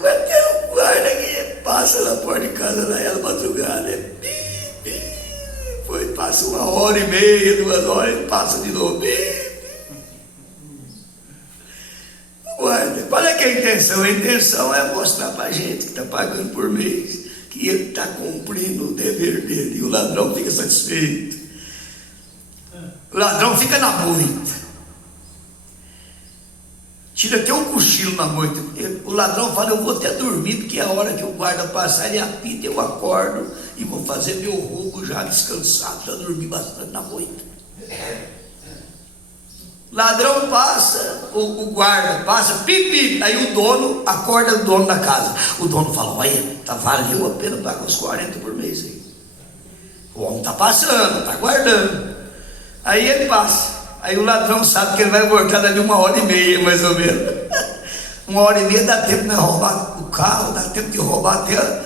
Vai ter um guarda que passa na porta de casa na madrugada. Depois passa 1h30, 2 horas, ele passa de novo. Qual é que é a intenção? A intenção é mostrar para a gente que está pagando por mês que ele está cumprindo o dever dele, e o ladrão fica satisfeito. O ladrão fica na moita, tira até um cochilo na moita. O ladrão fala: eu vou até dormir, porque a hora que o guarda passar, ele apita, eu acordo e vou fazer meu roubo já descansado, já dormi bastante na moita. Ladrão passa, o guarda passa, pipi, aí o dono acorda, o dono da casa. O dono fala: olha, valeu a pena pagar uns 40 por mês aí. O homem está passando, está guardando. Aí ele passa. Aí o ladrão sabe que ele vai voltar dali 1h30, mais ou menos. 1h30 dá tempo de roubar o carro, dá tempo de roubar até.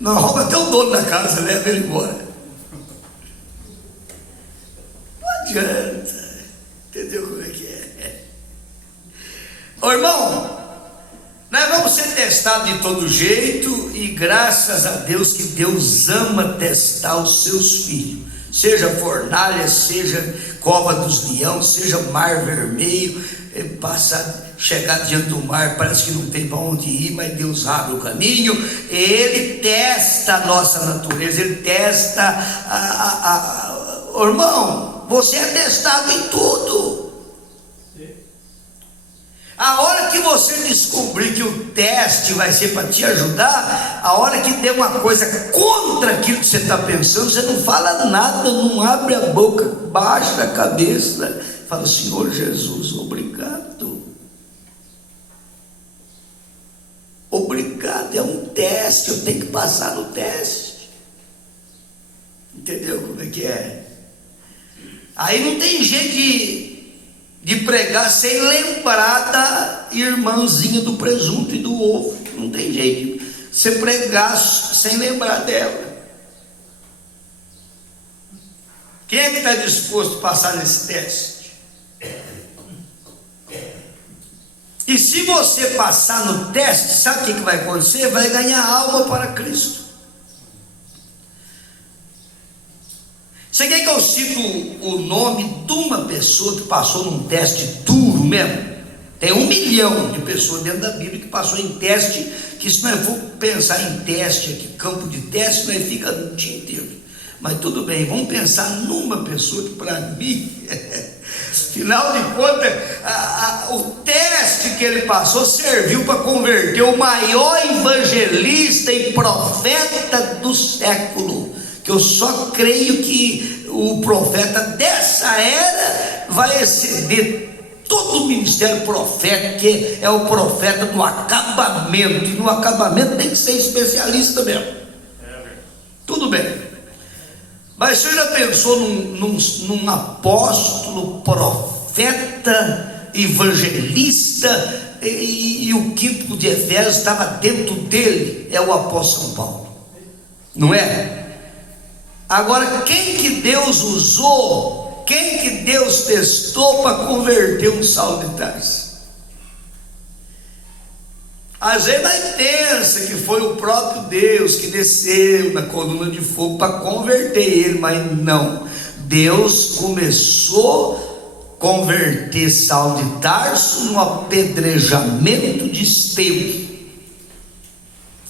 Não, rouba até o dono da casa, leva ele embora. Não adianta. Entendeu como é que é? Ô irmão, nós vamos ser testados de todo jeito, e graças a Deus que Deus ama testar os seus filhos. Seja fornalha, seja cova dos leões, seja mar vermelho, chegar diante do mar, parece que não tem para onde ir, mas Deus abre o caminho. Ele testa a nossa natureza, ele testa Ô, irmão, você é testado em tudo. A hora que você descobrir que o teste vai ser para te ajudar, a hora que der uma coisa contra aquilo que você está pensando, você não fala nada, não abre a boca, baixa a cabeça, fala: Senhor Jesus, obrigado. Obrigado, é um teste, eu tenho que passar no teste. Entendeu como é que é? Aí não tem jeito de pregar sem lembrar da irmãzinha do presunto e do ovo. Não tem jeito de você pregar sem lembrar dela. Quem é que está disposto a passar nesse teste? E se você passar no teste, sabe o que vai acontecer? Vai ganhar alma para Cristo. Você quer que eu cito o nome de uma pessoa que passou num teste duro mesmo? Tem 1 milhão de pessoas dentro da Bíblia que passou em teste, que se nós for pensar em teste aqui, campo de teste, nós fica o dia inteiro. Mas tudo bem, vamos pensar numa pessoa que para mim, afinal de contas, o teste que ele passou serviu para converter o maior evangelista e profeta do século. Que eu só creio que o profeta dessa era vai exceder todo o ministério profético, que é o profeta do acabamento, e no acabamento tem que ser especialista mesmo. Tudo bem, mas você já pensou num apóstolo, profeta, evangelista, e o quinto de Efésios estava dentro dele? É o apóstolo São Paulo, não é? Agora, quem que Deus usou, quem que Deus testou para converter um Saulo de Tarso? Às vezes nós pensa que foi o próprio Deus que desceu na coluna de fogo para converter ele, mas não. Deus começou a converter Saulo de Tarso no apedrejamento de Estevão.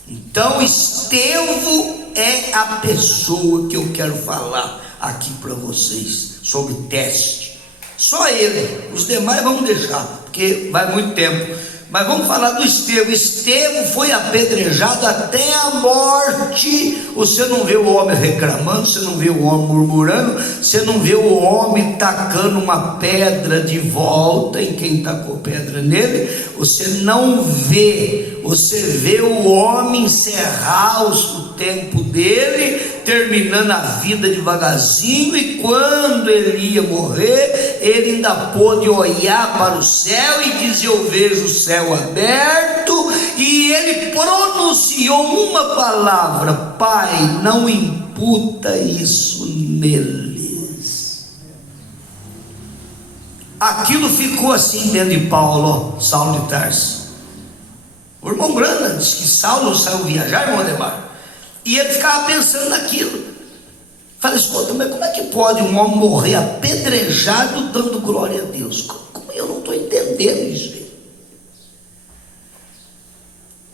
Então Estevão é a pessoa que eu quero falar aqui para vocês sobre teste. Só ele, os demais vamos deixar, porque vai muito tempo. Mas vamos falar do Estevão. Estevão foi apedrejado até a morte. Você não vê o homem reclamando, você não vê o homem murmurando, você não vê o homem tacando uma pedra de volta em quem tacou pedra nele. Você não vê. Você vê o homem encerrar o tempo dele, terminando a vida devagarzinho, e quando ele ia morrer, ele ainda pôde olhar para o céu e dizer: eu vejo o céu aberto, e ele pronunciou uma palavra: Pai, não imputa isso neles. Aquilo ficou assim dentro de Paulo, Saulo de Tarso. O irmão Grana disse que Saulo saiu viajar, irmão Ademar, e ele ficava pensando naquilo. Falei: escuta, mas como é que pode um homem morrer apedrejado dando glória a Deus? Como eu não estou entendendo isso aí?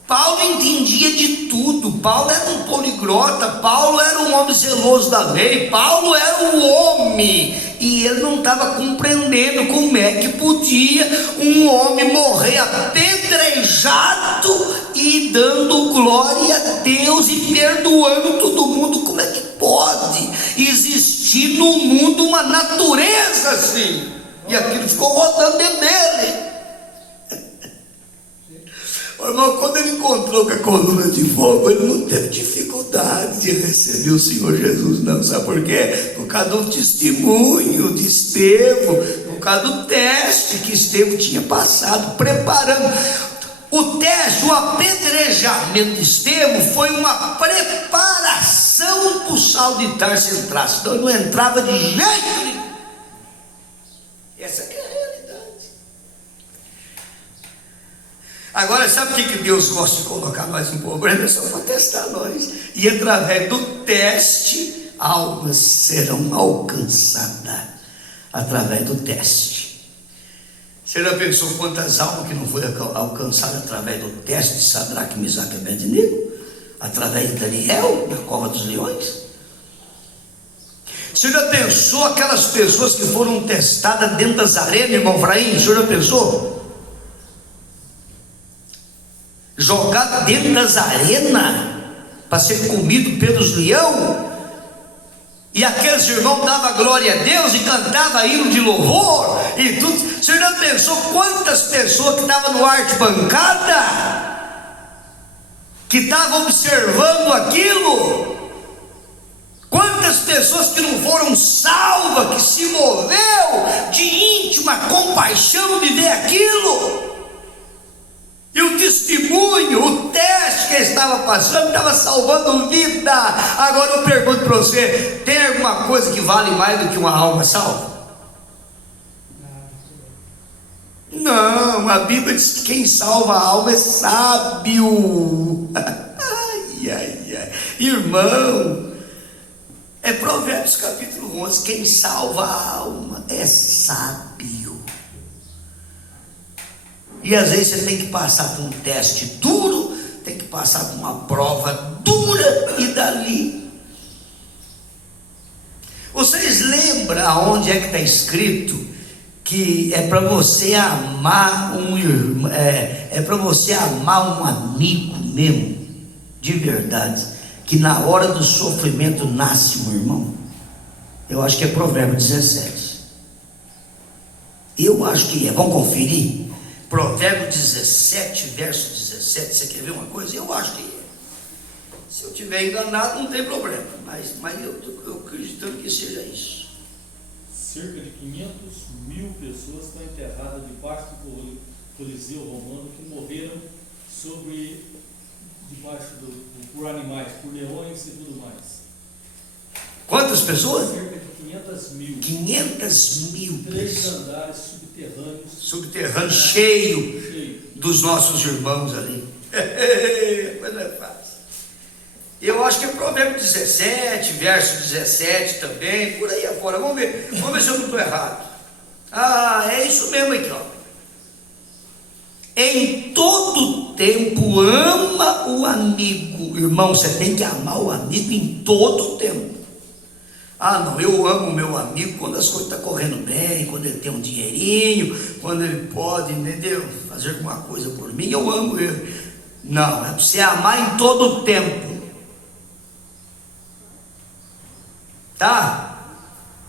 Paulo entendia de tudo. Paulo era um poliglota. Paulo era um homem zeloso da lei. Paulo era um homem e ele não estava compreendendo como é que podia um homem morrer apedrejado e dando glória a Deus e perdoando todo mundo. Como é que pode existir no mundo uma natureza assim? E aquilo ficou rodando dentro dele. Irmão, quando ele encontrou com a coluna de fogo, ele não teve dificuldade de receber o Senhor Jesus, não. Sabe por quê? Por causa do testemunho de Estevão, por causa do teste que Estevão tinha passado, preparando. O teste, o apedrejamento de Estevão foi uma preparação para o Saulo de Tarso entrar, senão ele não entrava de jeito nenhum. Essa que é a realidade. Agora, sabe o que Deus gosta de colocar nós em problema? É só para testar nós. E através do teste, almas serão alcançadas. Através do teste. Você já pensou quantas almas que não foram alcançadas através do teste de Sadraque, Mesaque e Abednego? Através de Daniel, na cova dos leões? Você já pensou aquelas pessoas que foram testadas dentro das arenas, irmão Fraim? O senhor já pensou? Jogado dentro das arenas para ser comido pelos leões, e aqueles irmãos davam glória a Deus e cantavam hino de louvor e tudo. Você já pensou quantas pessoas que estavam no arquibancada, que estavam observando aquilo? Quantas pessoas que não foram salvas, que se moveu de íntima compaixão de ver aquilo? E o testemunho, o teste que ele estava passando, estava salvando vida. Agora eu pergunto para você: tem alguma coisa que vale mais do que uma alma salva? Não, a Bíblia diz que quem salva a alma é sábio. Ai, ai, ai. Irmão, é Provérbios capítulo 11: quem salva a alma é sábio. E às vezes você tem que passar por um teste duro, tem que passar por uma prova dura, e dali. Vocês lembram aonde é que está escrito que é para você amar um irmão, é para você amar um amigo mesmo, de verdade, que na hora do sofrimento nasce um irmão? Eu acho que é Provérbios 17. Eu acho que é. Vamos conferir? Provérbios 17, verso 17. Você quer ver uma coisa? Eu acho que é. Se eu estiver enganado, não tem problema, mas eu estou acreditando que seja isso. Cerca de 500.000 pessoas estão enterradas debaixo do Coliseu Romano, que morreram debaixo por animais, por leões e tudo mais. Quantas pessoas? Cerca de 500.000. 500.000 3 pessoas. andares Subterrâneo, cheio dos nossos irmãos ali. Mas não é fácil. Eu acho que é Provérbios 17, verso 17 também, por aí afora. Vamos ver se eu não estou errado. Ah, é isso mesmo aqui, ó. Em todo tempo ama o amigo. Irmão, você tem que amar o amigo em todo tempo. Ah, não, eu amo o meu amigo quando as coisas estão correndo bem, quando ele tem um dinheirinho, quando ele pode, entendeu, fazer alguma coisa por mim, eu amo ele. Não, é para você amar em todo o tempo. Tá?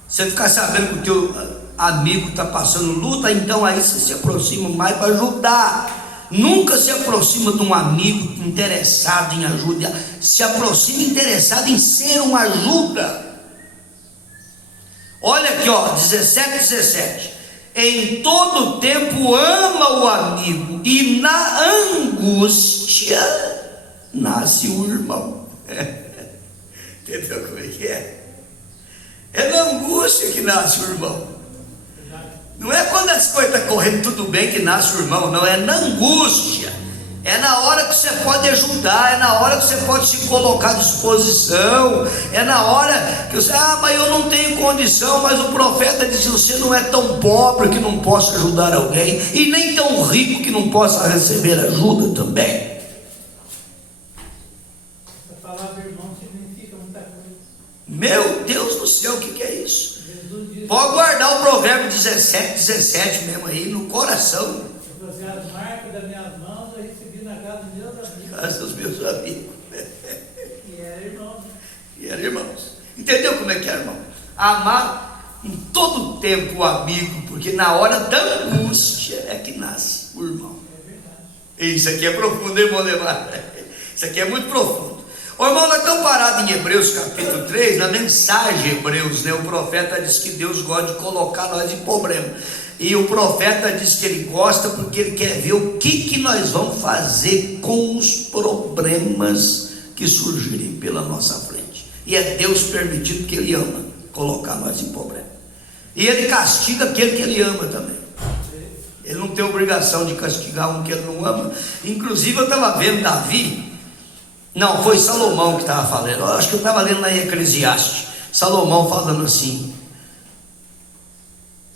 Você ficar sabendo que o teu amigo está passando luta, então aí você se aproxima mais para ajudar. Nunca se aproxima de um amigo interessado em ajuda, se aproxima interessado em ser uma ajuda. Olha aqui, ó, 17. Em todo tempo ama o amigo, e na angústia nasce o irmão. Entendeu como é que é? É na angústia que nasce o irmão. Não é quando as coisas estão correndo tudo bem que nasce o irmão, não, é na angústia. É na hora que você pode ajudar, é na hora que você pode se colocar à disposição, é na hora que você, mas eu não tenho condição, mas o profeta diz que você não é tão pobre que não possa ajudar alguém, e nem tão rico que não possa receber ajuda também. Essa palavra irmão significa muita coisa. Meu Deus do céu, o que é isso? Pode guardar o provérbio 17 mesmo aí no coração. As marcas das minhas mãos eu recebi na casa dos meus amigos. Casa dos meus amigos. E era irmão. E eram irmãos. Entendeu como é que é, irmão? Amar em todo tempo o amigo, porque na hora da angústia é que nasce o irmão. Isso aqui é profundo, hein, irmão Lemar? Isso aqui é muito profundo. Ô irmão, nós estamos parados em Hebreus capítulo 3, na mensagem de Hebreus, né? O profeta diz que Deus gosta de colocar nós em problema. E o profeta diz que ele gosta porque ele quer ver o que nós vamos fazer com os problemas que surgirem pela nossa frente. E é Deus permitido, que ele ama colocar nós em problema. E ele castiga aquele que ele ama também. Ele não tem obrigação de castigar um que ele não ama. Inclusive eu estava vendo Davi. Não, foi Salomão que estava falando. Eu acho que eu estava lendo lá em Eclesiastes. Salomão falando assim.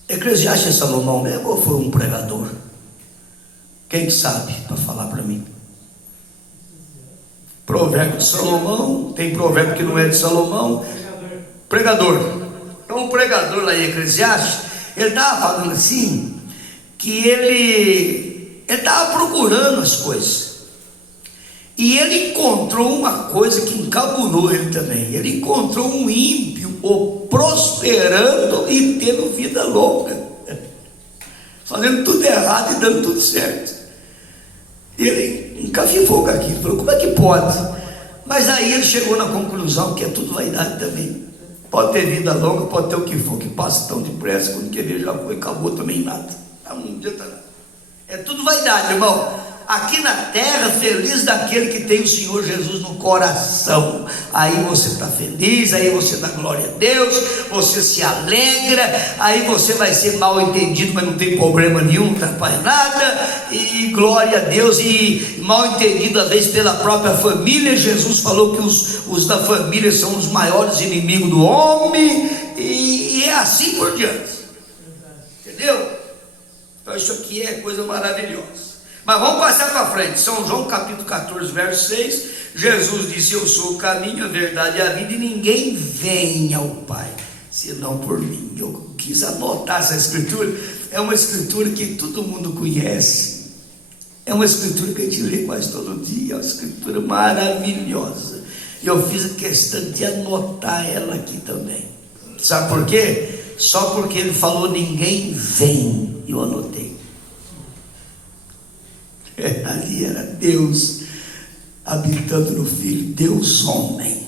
Eclesiastes é Salomão mesmo ou foi um pregador? Quem que sabe para falar para mim? Provérbio de Salomão. Tem provérbio que não é de Salomão. Pregador. Então o pregador lá em Eclesiastes, ele estava falando assim, que ele estava procurando as coisas. E ele encontrou uma coisa que encabulou ele também. Ele encontrou um ímpio prosperando e tendo vida longa, fazendo tudo errado e dando tudo certo. E ele encafifou com aquilo, falou: como é que pode? Mas aí ele chegou na conclusão que é tudo vaidade também. Pode ter vida longa, pode ter o que for, que passa tão depressa, quando quer ver já foi, acabou também nada. Não adianta nada. É tudo vaidade, irmão. Aqui na terra, feliz daquele que tem o Senhor Jesus no coração. Aí você está feliz, aí você dá glória a Deus, você se alegra, aí você vai ser mal entendido, mas não tem problema nenhum, não atrapalha nada, e glória a Deus. E mal entendido às vezes pela própria família. Jesus falou que os da família são os maiores inimigos do homem, e é assim por diante. Entendeu? Então isso aqui é coisa maravilhosa. Mas vamos passar para frente. São João capítulo 14, verso 6. Jesus disse: eu sou o caminho, a verdade e a vida, e ninguém vem ao Pai senão por mim. Eu quis anotar essa escritura. É uma escritura que todo mundo conhece. É uma escritura que a gente lê quase todo dia. É uma escritura maravilhosa. E eu fiz a questão de anotar ela aqui também. Sabe por quê? Só porque ele falou ninguém vem, eu anotei. Ali era Deus habitando no Filho, Deus homem.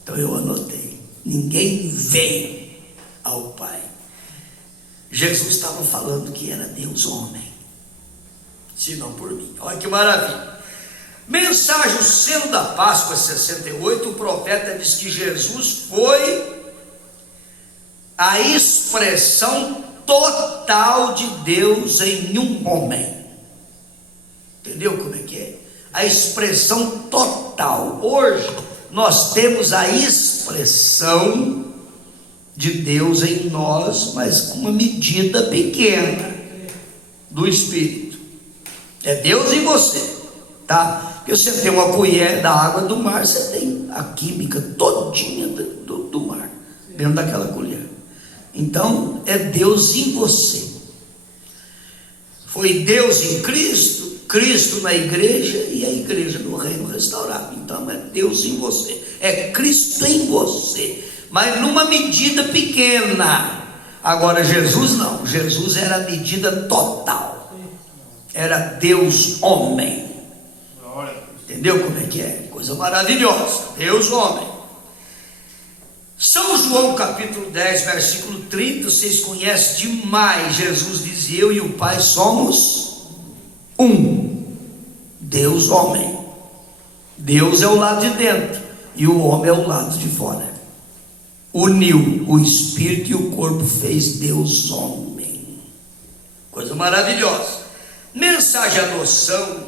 Então eu anotei: ninguém vem ao Pai. Jesus estava falando que era Deus homem, senão por mim. Olha que maravilha. Mensagem: o selo da Páscoa 68. O profeta diz que Jesus foi a expressão total de Deus em um homem. Entendeu como é que é? A expressão total. Hoje nós temos a expressão de Deus em nós, mas com uma medida pequena do Espírito. É Deus em você, tá? Porque você tem uma colher da água do mar, você tem a química todinha do mar dentro daquela colher. Então é Deus em você. Foi Deus em Cristo, Cristo na igreja e a igreja no reino restaurado. Então é Deus em você, é Cristo em você, mas numa medida pequena. Agora Jesus não, Jesus era a medida total, era Deus homem. Entendeu como é que é? Coisa maravilhosa, Deus homem. São João capítulo 10, versículo 30, vocês conhecem demais. Jesus diz: eu e o Pai somos um. Deus homem. Deus é o lado de dentro e o homem é o lado de fora. Uniu o espírito e o corpo, fez Deus homem. Coisa maravilhosa. Mensagem adoção,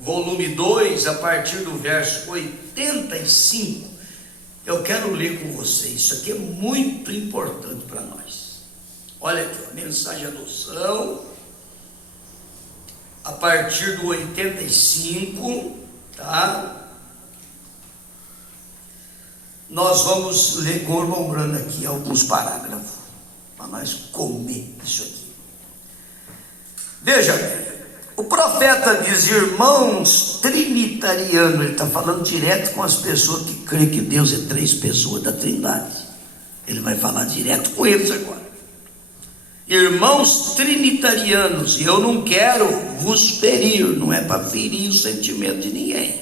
volume 2, a partir do verso 85. Eu quero ler com vocês. Isso aqui é muito importante para nós. Olha aqui, ó, mensagem adoção, a partir do 85, tá? Nós vamos ler com o irmão Brando aqui alguns parágrafos, para nós comer isso aqui. Veja bem, o profeta diz: irmãos trinitarianos, ele está falando direto com as pessoas que creem que Deus é 3 pessoas da Trindade. Ele vai falar direto com eles agora. Irmãos trinitarianos, eu não quero vos ferir, não é para ferir o sentimento de ninguém,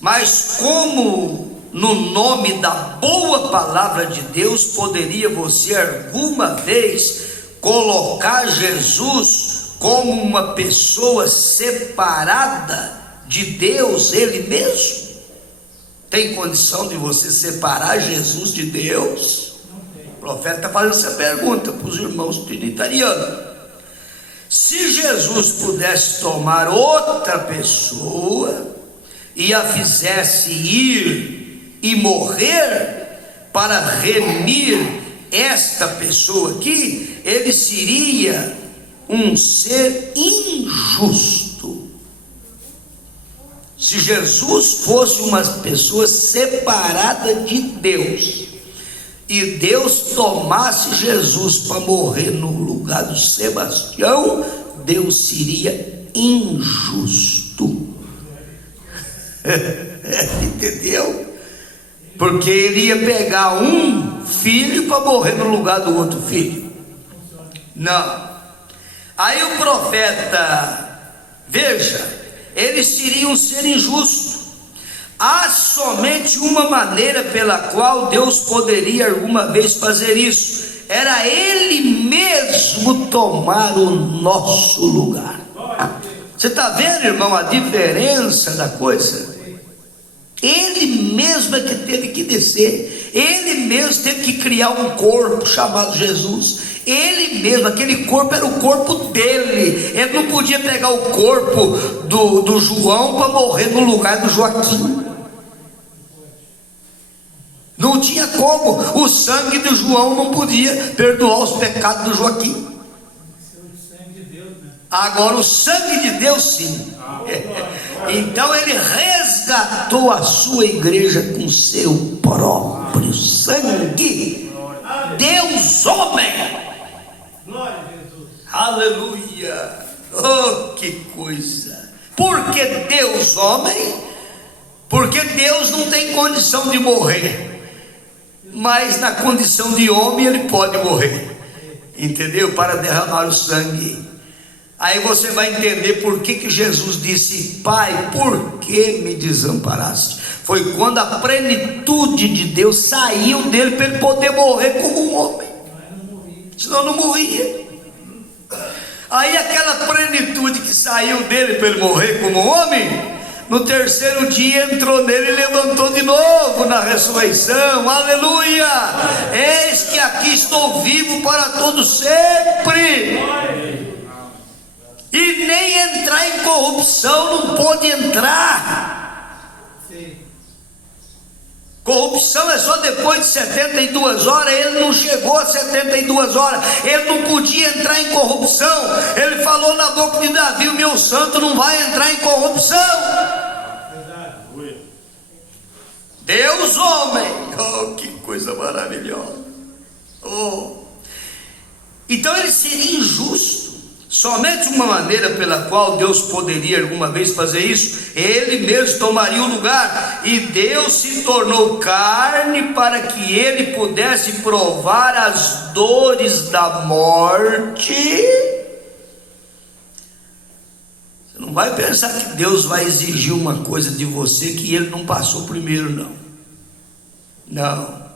mas como no nome da boa palavra de Deus poderia você alguma vez colocar Jesus como uma pessoa separada de Deus, Ele mesmo? Tem condição de você separar Jesus de Deus? O profeta está fazendo essa pergunta para os irmãos trinitarianos. Se Jesus pudesse tomar outra pessoa e a fizesse ir e morrer para remir esta pessoa aqui, ele seria um ser injusto. Se Jesus fosse uma pessoa separada de Deus e Deus tomasse Jesus para morrer no lugar do Sebastião, Deus seria injusto. Entendeu? Porque ele ia pegar um filho para morrer no lugar do outro filho. Não. Aí o profeta, veja, eles seriam um ser injusto. Há somente uma maneira pela qual Deus poderia alguma vez fazer isso: era Ele mesmo tomar o nosso lugar. Você está vendo, irmão, a diferença da coisa? Ele mesmo é que teve que descer, Ele mesmo teve que criar um corpo chamado Jesus. Ele mesmo, aquele corpo era o corpo dele. Ele não podia pegar o corpo do João para morrer no lugar do Joaquim. Não tinha como. O sangue do João não podia perdoar os pecados do Joaquim. Agora o sangue de Deus sim. Então ele resgatou a sua igreja com seu próprio sangue. Deus homem. Glória a Jesus. Aleluia. Oh, que coisa. Por que Deus homem? Porque Deus não tem condição de morrer, mas na condição de homem ele pode morrer, entendeu? Para derramar o sangue. Aí você vai entender por que Jesus disse: Pai, por que me desamparaste? Foi quando a plenitude de Deus saiu dele para ele poder morrer como um homem, senão não morria. Aí aquela plenitude que saiu dele para ele morrer como um homem, no terceiro dia entrou nele e levantou de novo na ressurreição. Aleluia! Eis que aqui estou vivo para todo sempre. E nem entrar em corrupção não pôde entrar. Sim. Corrupção é só depois de 72 horas. Ele não chegou a 72 horas. Ele não podia entrar em corrupção. Ele falou na boca de Davi: o meu santo não vai entrar em corrupção. Deus homem. Oh, que coisa maravilhosa. Oh. Então ele seria injusto. Somente uma maneira pela qual Deus poderia alguma vez fazer isso: Ele mesmo tomaria o lugar, e Deus se tornou carne para que Ele pudesse provar as dores da morte. Você não vai pensar que Deus vai exigir uma coisa de você que Ele não passou primeiro, não. Não.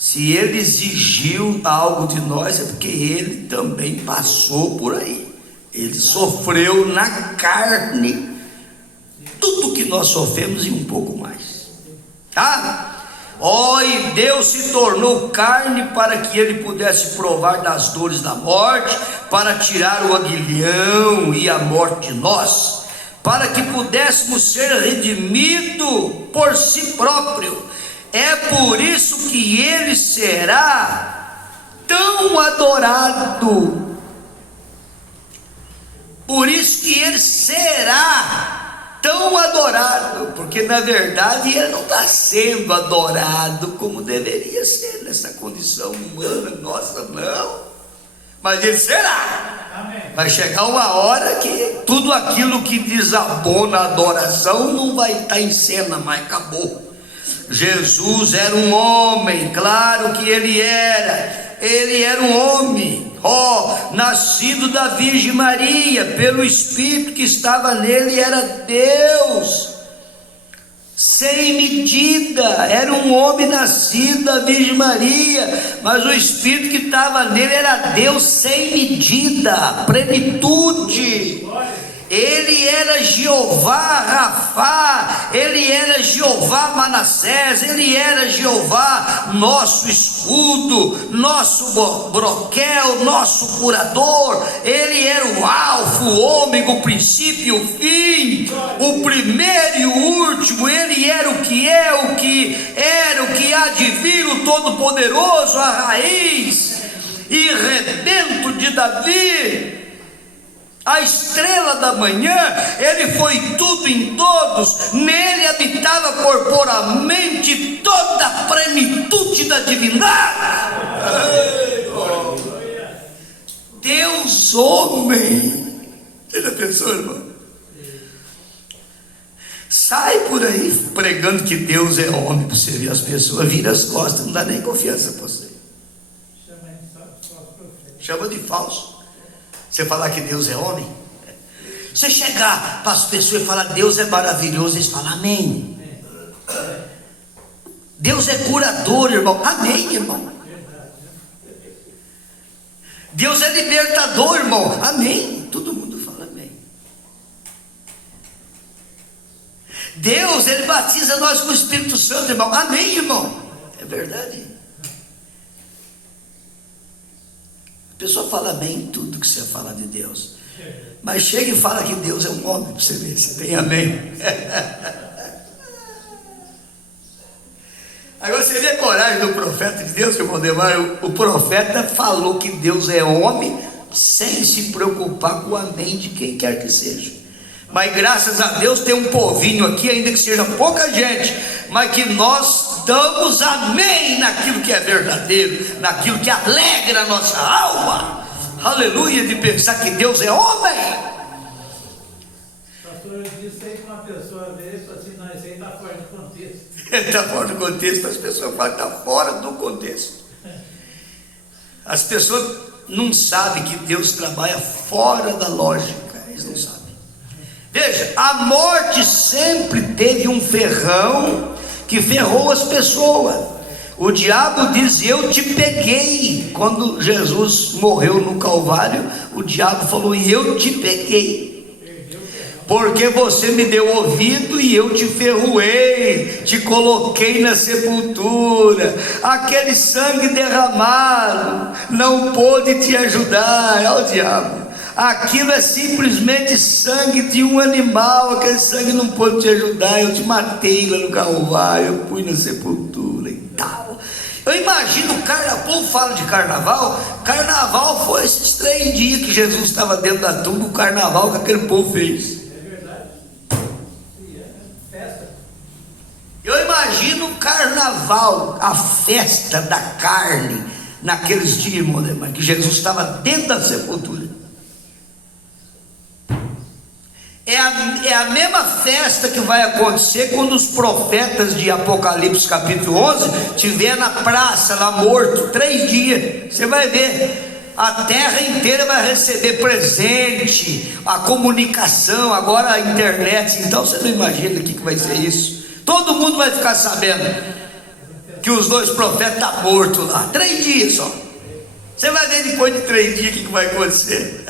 Se Ele exigiu algo de nós, é porque Ele também passou por aí. Ele sofreu na carne tudo que nós sofremos e um pouco mais, tá? Oh, e Deus se tornou carne para que Ele pudesse provar das dores da morte, para tirar o aguilhão e a morte de nós, para que pudéssemos ser redimidos por si próprio. É por isso que Ele será tão adorado. Por isso que Ele será tão adorado, porque na verdade ele não está sendo adorado como deveria ser nessa condição humana nossa, não, mas ele será. Amém. Vai chegar uma hora que tudo aquilo que desabou na adoração não vai estar em cena mais, acabou. Jesus era um homem, claro que ele era um homem, nascido da Virgem Maria, pelo Espírito que estava nele, era Deus, sem medida, era um homem nascido da Virgem Maria, mas o Espírito que estava nele era Deus sem medida, plenitude. Ele era Jeová Rafá, ele era Jeová Manassés, ele era Jeová nosso escudo, nosso broquel, nosso curador. Ele era o alfa, o ômega, o princípio e o fim, o primeiro e o último. Ele era o que é, o que era, o que há de vir, o Todo-Poderoso, a raiz e rebento de Davi, a estrela da manhã. Ele foi tudo em todos, nele habitava corporalmente toda a plenitude da divindade. Deus homem. Você já pensou, irmão? Sai por aí pregando que Deus é homem, para você ver, as pessoas viram as costas, não dá nem confiança para você. Chama de falso. Você falar que Deus é homem, você chegar para as pessoas e falar Deus é maravilhoso, eles falam amém. Deus é curador, irmão, amém, irmão. Deus é libertador, irmão, amém. Todo mundo fala amém. Deus, ele batiza nós com o Espírito Santo, irmão, amém, irmão. É verdade. A pessoa fala amém em tudo que você fala de Deus, mas chega e fala que Deus é um homem, para você ver se tem amém. Agora você vê a coragem do profeta de Deus, irmão Demar. O profeta falou que Deus é homem sem se preocupar com o amém de quem quer que seja. Mas graças a Deus tem um povinho aqui, ainda que seja pouca gente, mas que nós damos amém naquilo que é verdadeiro, naquilo que alegra a nossa alma. Aleluia, de pensar que Deus é homem. Pastor, eu disse aí que uma pessoa veio e falou assim, não, isso aí está fora do contexto. Está fora do contexto. As pessoas falam que está fora do contexto. As pessoas não sabem que Deus trabalha fora da lógica, eles não sabem. Veja, a morte sempre teve um ferrão que ferrou as pessoas. O diabo diz, eu te peguei. Quando Jesus morreu no Calvário, o diabo falou, eu te peguei, porque você me deu ouvido e eu te ferroei, te coloquei na sepultura. Aquele sangue derramado não pôde te ajudar. Olha o diabo. Aquilo é simplesmente sangue de um animal. Aquele sangue não pôde te ajudar. Eu te matei lá no Calvário, eu fui na sepultura e tal. Eu imagino o carnaval. O povo fala de carnaval. Carnaval foi esses 3 dias que Jesus estava dentro da tumba. O carnaval que aquele povo fez. É verdade. Sim, é festa. Eu imagino o carnaval, a festa da carne naqueles dias, irmão, que Jesus estava dentro da sepultura. É a mesma festa que vai acontecer quando os profetas de Apocalipse capítulo 11 estiver na praça lá morto 3 dias. Você vai ver, a terra inteira vai receber presente, a comunicação, agora a internet. Então você não imagina o que vai ser isso. Todo mundo vai ficar sabendo que os 2 profetas estão mortos lá 3 dias só. Você vai ver depois de 3 dias o que vai acontecer.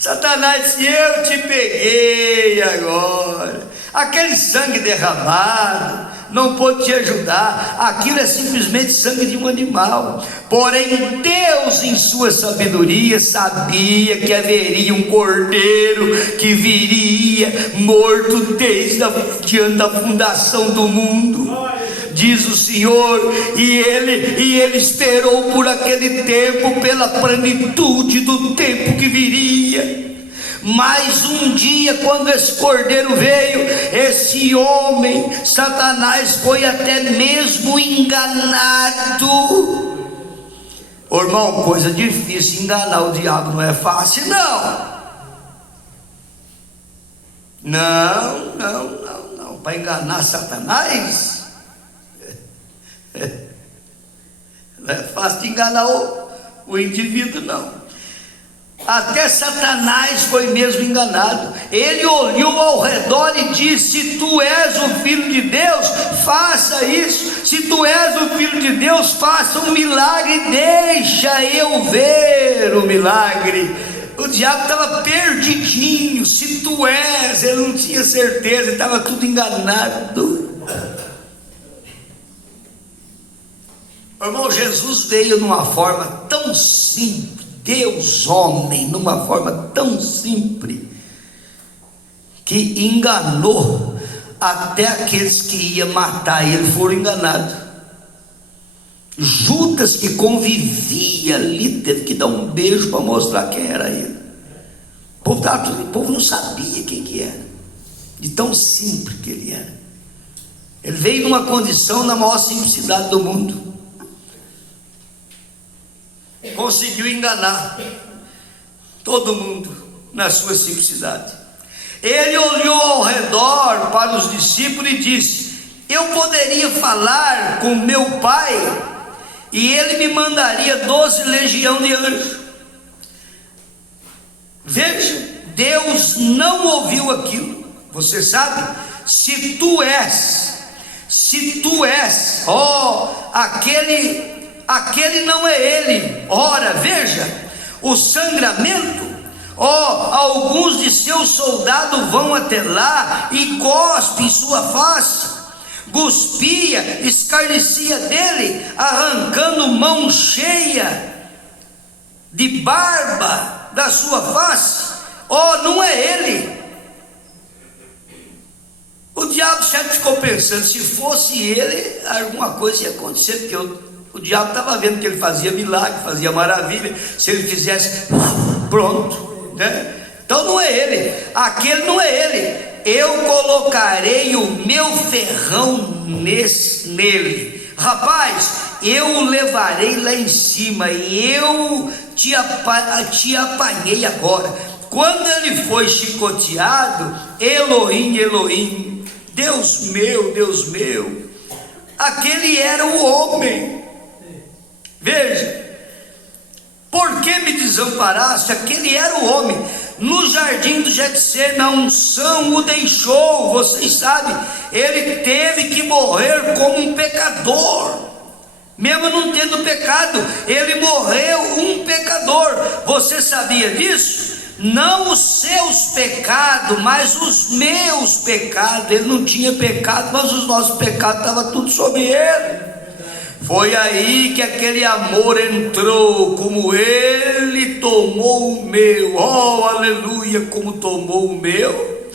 Satanás disse, eu te peguei agora. Aquele sangue derramado não pôde te ajudar. Aquilo é simplesmente sangue de um animal. Porém Deus, em sua sabedoria, sabia que haveria um cordeiro que viria morto desde diante da fundação do mundo, diz o Senhor, e ele esperou por aquele tempo, pela plenitude do tempo que viria. Mas um dia, quando esse cordeiro veio, esse homem, Satanás, foi até mesmo enganado. Ô irmão, coisa difícil enganar o diabo, não é fácil, não. Não. Para enganar Satanás, não é fácil de enganar o indivíduo, não. Até Satanás foi mesmo enganado. Ele olhou ao redor e disse: se tu és o filho de Deus, faça isso. Se tu és o filho de Deus, faça um milagre, deixa eu ver o milagre. O diabo estava perdidinho. Se tu és, ele não tinha certeza, ele estava tudo enganado. Irmão, Jesus veio numa forma tão simples, Deus homem, numa forma tão simples, que enganou até aqueles que iam matar ele, foram enganados. Judas, que convivia ali, teve que dar um beijo para mostrar quem era ele. O povo não sabia quem que era, de tão simples que ele era. Ele veio numa condição na maior simplicidade do mundo, conseguiu enganar todo mundo na sua simplicidade. Ele olhou ao redor para os discípulos e disse: eu poderia falar com meu pai e ele me mandaria 12 legiões de anjos. Veja, Deus não ouviu aquilo. Você sabe, se tu és, aquele não é ele. Ora, veja, o sangramento, alguns de seus soldados vão até lá e cospem em sua face, cuspia, escarnecia dele, arrancando mão cheia de barba da sua face. Não é ele. O diabo sempre ficou pensando, se fosse ele, alguma coisa ia acontecer, porque o diabo estava vendo que ele fazia milagre, fazia maravilha. Se ele fizesse, pronto, né? Então não é ele, aquele não é ele. Eu colocarei o meu ferrão nele, rapaz, eu o levarei lá em cima e eu te apanhei agora. Quando ele foi chicoteado, Elohim, Elohim, Deus meu, aquele era o homem. Veja, por que me desamparaste? Aquele era o homem. No jardim do Getsêmani, a unção o deixou. Vocês sabem, ele teve que morrer como um pecador, mesmo não tendo pecado. Ele morreu um pecador. Você sabia disso? Não os seus pecados, mas os meus pecados. Ele não tinha pecado, mas os nossos pecados estavam tudo sobre ele. Foi aí que aquele amor entrou, como ele tomou o meu, aleluia, como tomou o meu.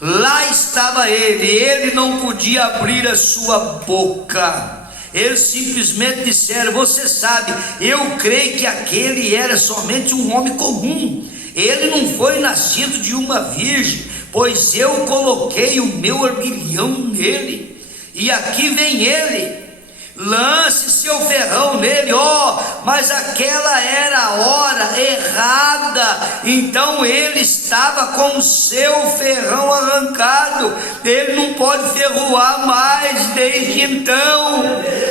Lá estava ele não podia abrir a sua boca. Eles simplesmente disseram: você sabe, eu creio que aquele era somente um homem comum, ele não foi nascido de uma virgem, pois eu coloquei o meu orgulhão nele, e aqui vem ele. Lance seu ferrão nele. Mas aquela era a hora errada. Então ele estava com o seu ferrão arrancado. Ele não pode ferroar mais desde então.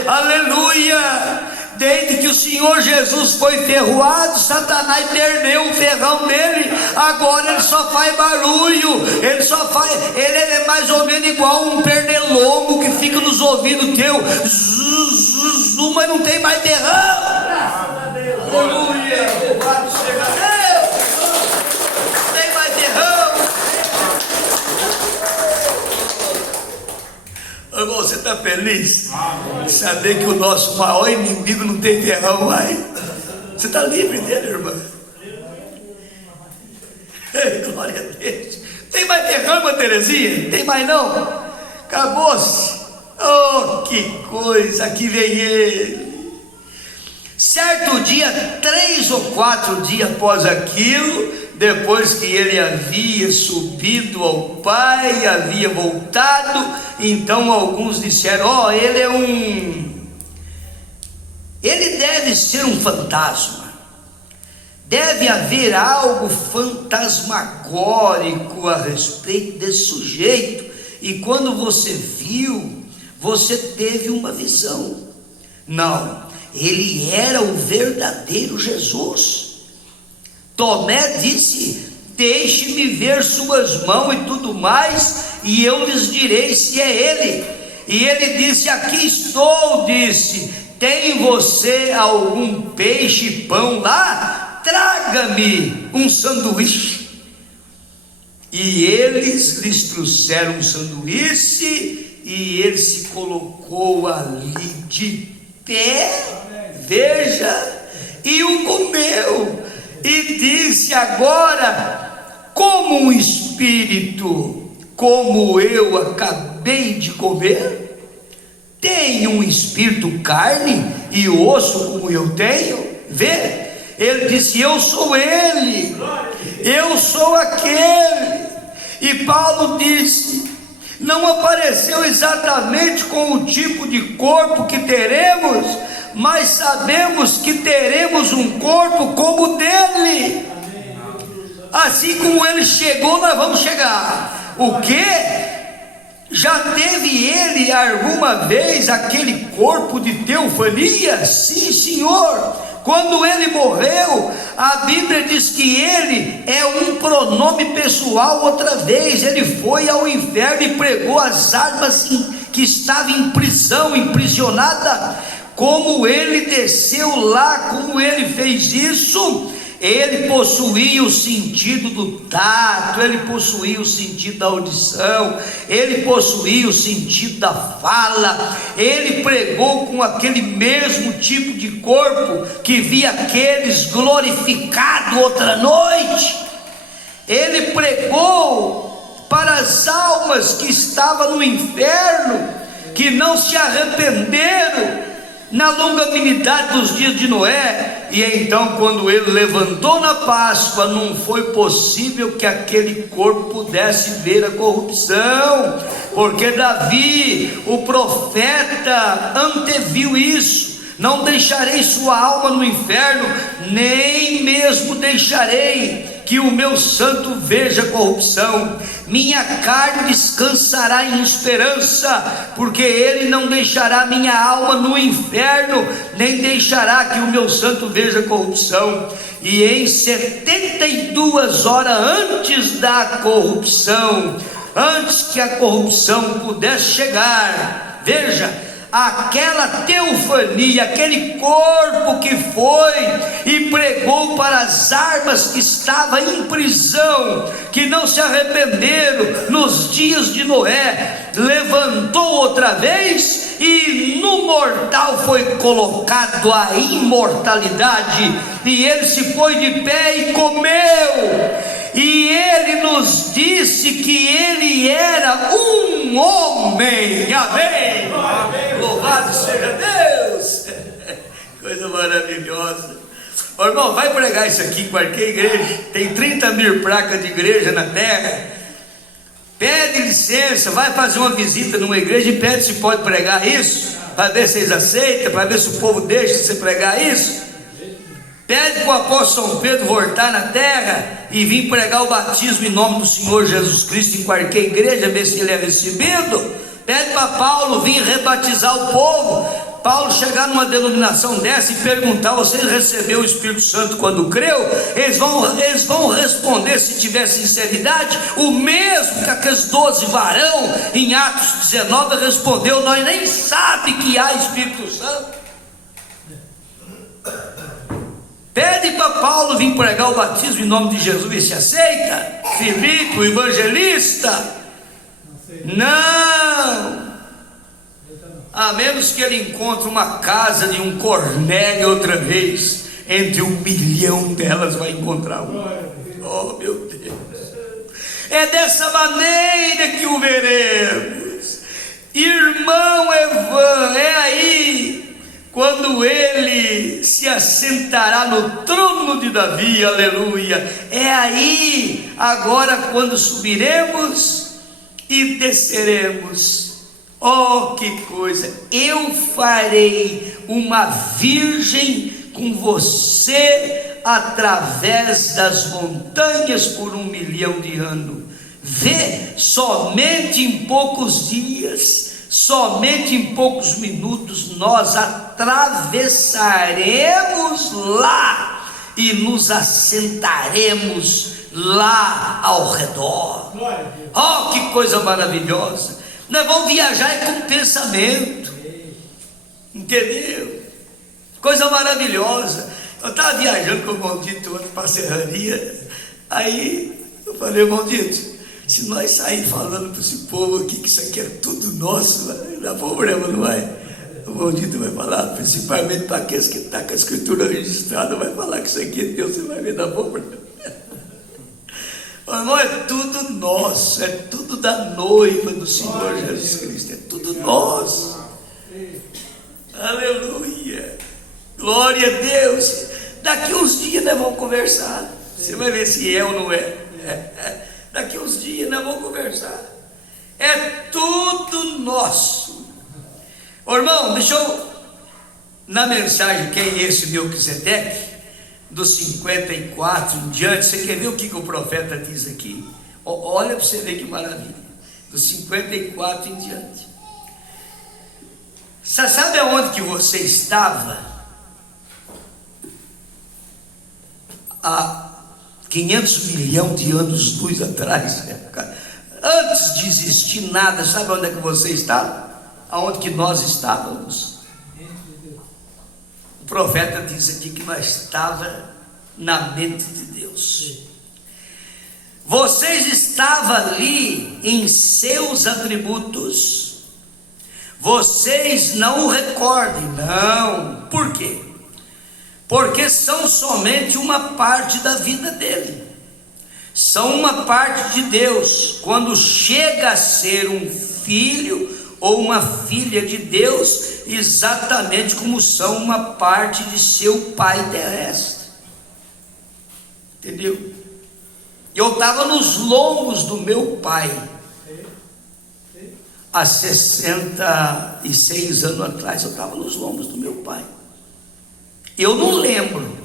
Aleluia. Desde que o Senhor Jesus foi ferroado, Satanás perdeu o ferrão dele. Agora ele só faz barulho. Ele é mais ou menos igual um pernilongo que fica nos ouvidos teus, mas não tem mais ferrão. Aleluia. Louvado seja Deus. Não tem mais ferrão. Irmão, você está feliz de saber que o nosso maior inimigo não tem ferrão mais? Você está livre dele, irmã? Glória a Deus. Tem mais ferrão, irmã Terezinha? Tem mais não? Acabou-se. Que coisa, aqui vem ele. Certo dia, 3 ou 4 dias após aquilo, depois que ele havia subido ao Pai, havia voltado, então alguns disseram: ele deve ser um fantasma, deve haver algo fantasmagórico a respeito desse sujeito, e quando você viu, você teve uma visão. Não, ele era o verdadeiro Jesus. Tomé disse: deixe-me ver suas mãos e tudo mais, e eu lhes direi se é ele. E ele disse: aqui estou. Disse: tem você algum peixe e pão lá? Traga-me um sanduíche. E eles lhes trouxeram um sanduíche, e ele se colocou ali de pé, veja, e o comeu. E disse: agora, como um espírito, como eu acabei de comer, tem um espírito carne e osso como eu tenho? Vê, ele disse: eu sou ele, eu sou aquele. E Paulo disse: não apareceu exatamente com o tipo de corpo que teremos, mas sabemos que teremos um corpo como o dele. Assim como ele chegou, nós vamos chegar. O que? Já teve ele alguma vez aquele corpo de teofania? Sim, Senhor. Quando ele morreu, a Bíblia diz que ele é um pronome pessoal. Outra vez ele foi ao inferno e pregou as almas que estavam em prisão, imprisionada. Como ele desceu lá, como ele fez isso? Ele possuía o sentido do tato, ele possuía o sentido da audição, ele possuía o sentido da fala. Ele pregou com aquele mesmo tipo de corpo que via aqueles glorificados outra noite. Ele pregou para as almas que estavam no inferno, que não se arrependeram na longanimidade dos dias de Noé. E então, quando ele levantou na Páscoa, não foi possível que aquele corpo pudesse ver a corrupção, porque Davi, o profeta, anteviu isso: não deixarei sua alma no inferno, nem mesmo deixarei que o meu santo veja corrupção. Minha carne descansará em esperança, porque ele não deixará minha alma no inferno, nem deixará que o meu santo veja corrupção. E em 72 horas antes da corrupção, antes que a corrupção pudesse chegar, veja, aquela teofania, aquele corpo que foi e pregou para as almas que estavam em prisão, que não se arrependeram nos dias de Noé, levantou outra vez, e no mortal foi colocado a imortalidade, e ele se foi de pé e comeu. E ele nos disse que ele era um homem. Amém, amém. Louvado seja Deus. Coisa maravilhosa. Ô, irmão, vai pregar isso aqui em qualquer igreja. Tem 30 mil placas de igreja na terra. Pede licença, vai fazer uma visita numa igreja e pede se pode pregar isso, para ver se eles aceitam, para ver se o povo deixa você pregar isso. Pede para o apóstolo São Pedro voltar na terra e vir pregar o batismo em nome do Senhor Jesus Cristo em qualquer igreja, ver se ele é recebido. Pede para Paulo vir rebatizar o povo. Paulo chegar numa denominação dessa e perguntar: você recebeu o Espírito Santo quando creu? Eles vão responder, se tiver sinceridade, o mesmo que aqueles 12 varão em Atos 19 respondeu: nós nem sabe que há Espírito Santo. Pede para Paulo vir pregar o batismo em nome de Jesus e se aceita? Filipe, o evangelista? Não. A menos que ele encontre uma casa de um Cornélio outra vez, entre 1 milhão delas vai encontrar uma. Oh, meu Deus. É dessa maneira que o veremos. Irmão Evan, é aí. quando ele se assentará no trono de Davi, aleluia. É aí, agora, quando subiremos e desceremos. Oh, que coisa! Eu farei uma virgem com você através das montanhas por 1 milhão de anos. Vê, somente em poucos dias, somente em poucos minutos, nós atravessaremos lá e nos assentaremos lá ao redor. Oh, que coisa maravilhosa! Nós vamos viajar com pensamento, entendeu? Coisa maravilhosa. Eu estava viajando com o Maldito ontem para a serraria. Aí eu falei, Maldito, se nós sair falando para esse povo aqui que isso aqui é tudo nosso, vai dar problema, não vai? O Maldito vai falar, principalmente para aqueles que estão com a escritura registrada, vai falar que isso aqui é Deus, você vai ver, dar problema. Não, é tudo nosso, é tudo da noiva do Senhor Jesus Cristo, é tudo nosso. Aleluia, glória a Deus. Daqui uns dias nós vamos conversar, você vai ver se é ou não é. Daqui uns dias nós vamos conversar. É tudo nosso. Ô, irmão, deixa eu, na mensagem, quem é esse Melquisedeque, dos 54 em diante, você quer ver o que o profeta diz aqui? Olha para você ver que maravilha. Dos 54 em diante. Você sabe aonde que você estava há 500 milhões de anos luz atrás, antes de existir nada? Sabe onde é que você estava? Aonde que nós estávamos? O profeta diz aqui que nós estávamos na mente de Deus. Vocês estavam ali em seus atributos. Vocês não o recordem, não. Por quê? Porque são somente uma parte da vida dele. São uma parte de Deus. Quando chega a ser um filho ou uma filha de Deus, exatamente como são uma parte de seu pai terrestre. Entendeu? Eu estava nos lombos do meu pai há 66 anos atrás. Eu estava nos lombos do meu pai. Eu não lembro.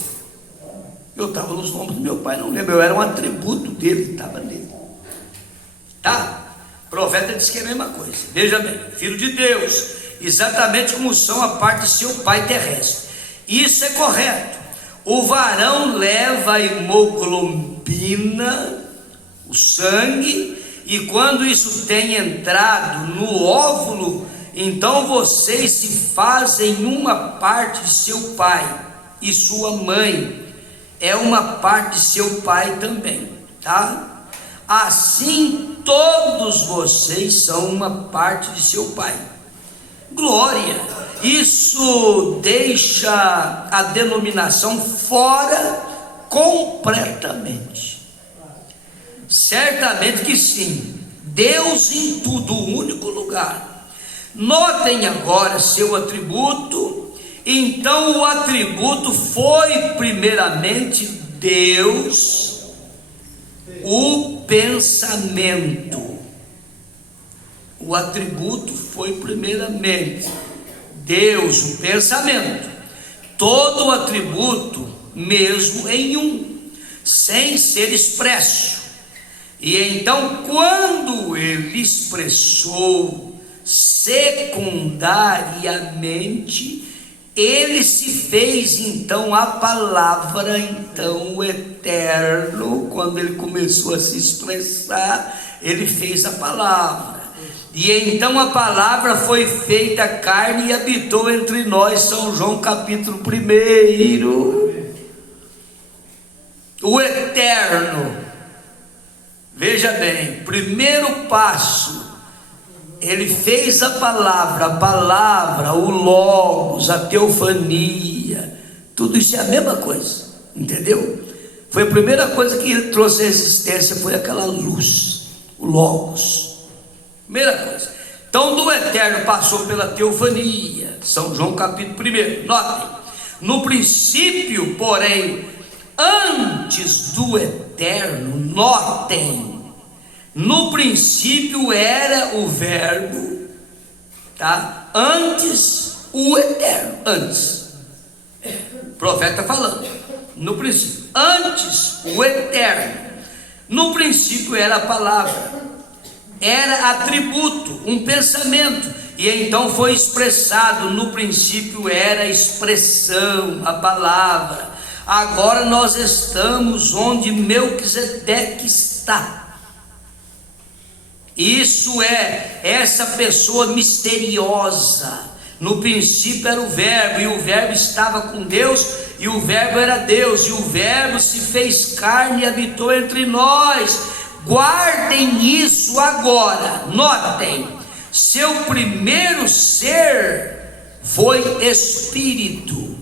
Eu estava nos lombos do meu pai, não lembro. Eu era um atributo dele, estava nele. Tá? O profeta disse que é a mesma coisa. Veja bem, filho de Deus, exatamente como são a parte de seu pai terrestre. Isso é correto. O varão leva a hemoglobina, o sangue, e quando isso tem entrado no óvulo, então vocês se fazem uma parte de seu pai, e sua mãe é uma parte de seu pai também, tá? Assim todos vocês são uma parte de seu pai. Glória! Isso deixa a denominação fora completamente. Certamente que sim. Deus em tudo, o único lugar. Notem agora seu atributo. Então o atributo foi primeiramente Deus, o pensamento. O atributo foi primeiramente Deus, o pensamento. Todo o atributo mesmo em um, sem ser expresso. E então quando ele expressou secundariamente, ele se fez então a palavra, então o eterno. Quando ele começou a se expressar, ele fez a palavra, e então a palavra foi feita carne e habitou entre nós. São João capítulo 1. O eterno, veja bem, primeiro passo, ele fez a palavra, o logos, a teofania, tudo isso é a mesma coisa, entendeu? Foi a primeira coisa que ele trouxe à existência, foi aquela luz, o logos, primeira coisa. Então do eterno passou pela teofania, São João capítulo 1, notem, no princípio, porém, antes do eterno, notem, no princípio era o verbo, tá? Antes o eterno, antes, o profeta falando, no princípio, antes o eterno, no princípio era a palavra, era atributo, um pensamento, e então foi expressado, no princípio era a expressão, a palavra. Agora nós estamos onde Melquisedeque está. Isso é essa pessoa misteriosa. No princípio era o verbo, e o verbo estava com Deus, e o verbo era Deus, e o verbo se fez carne e habitou entre nós. Guardem isso agora, notem, seu primeiro ser foi Espírito,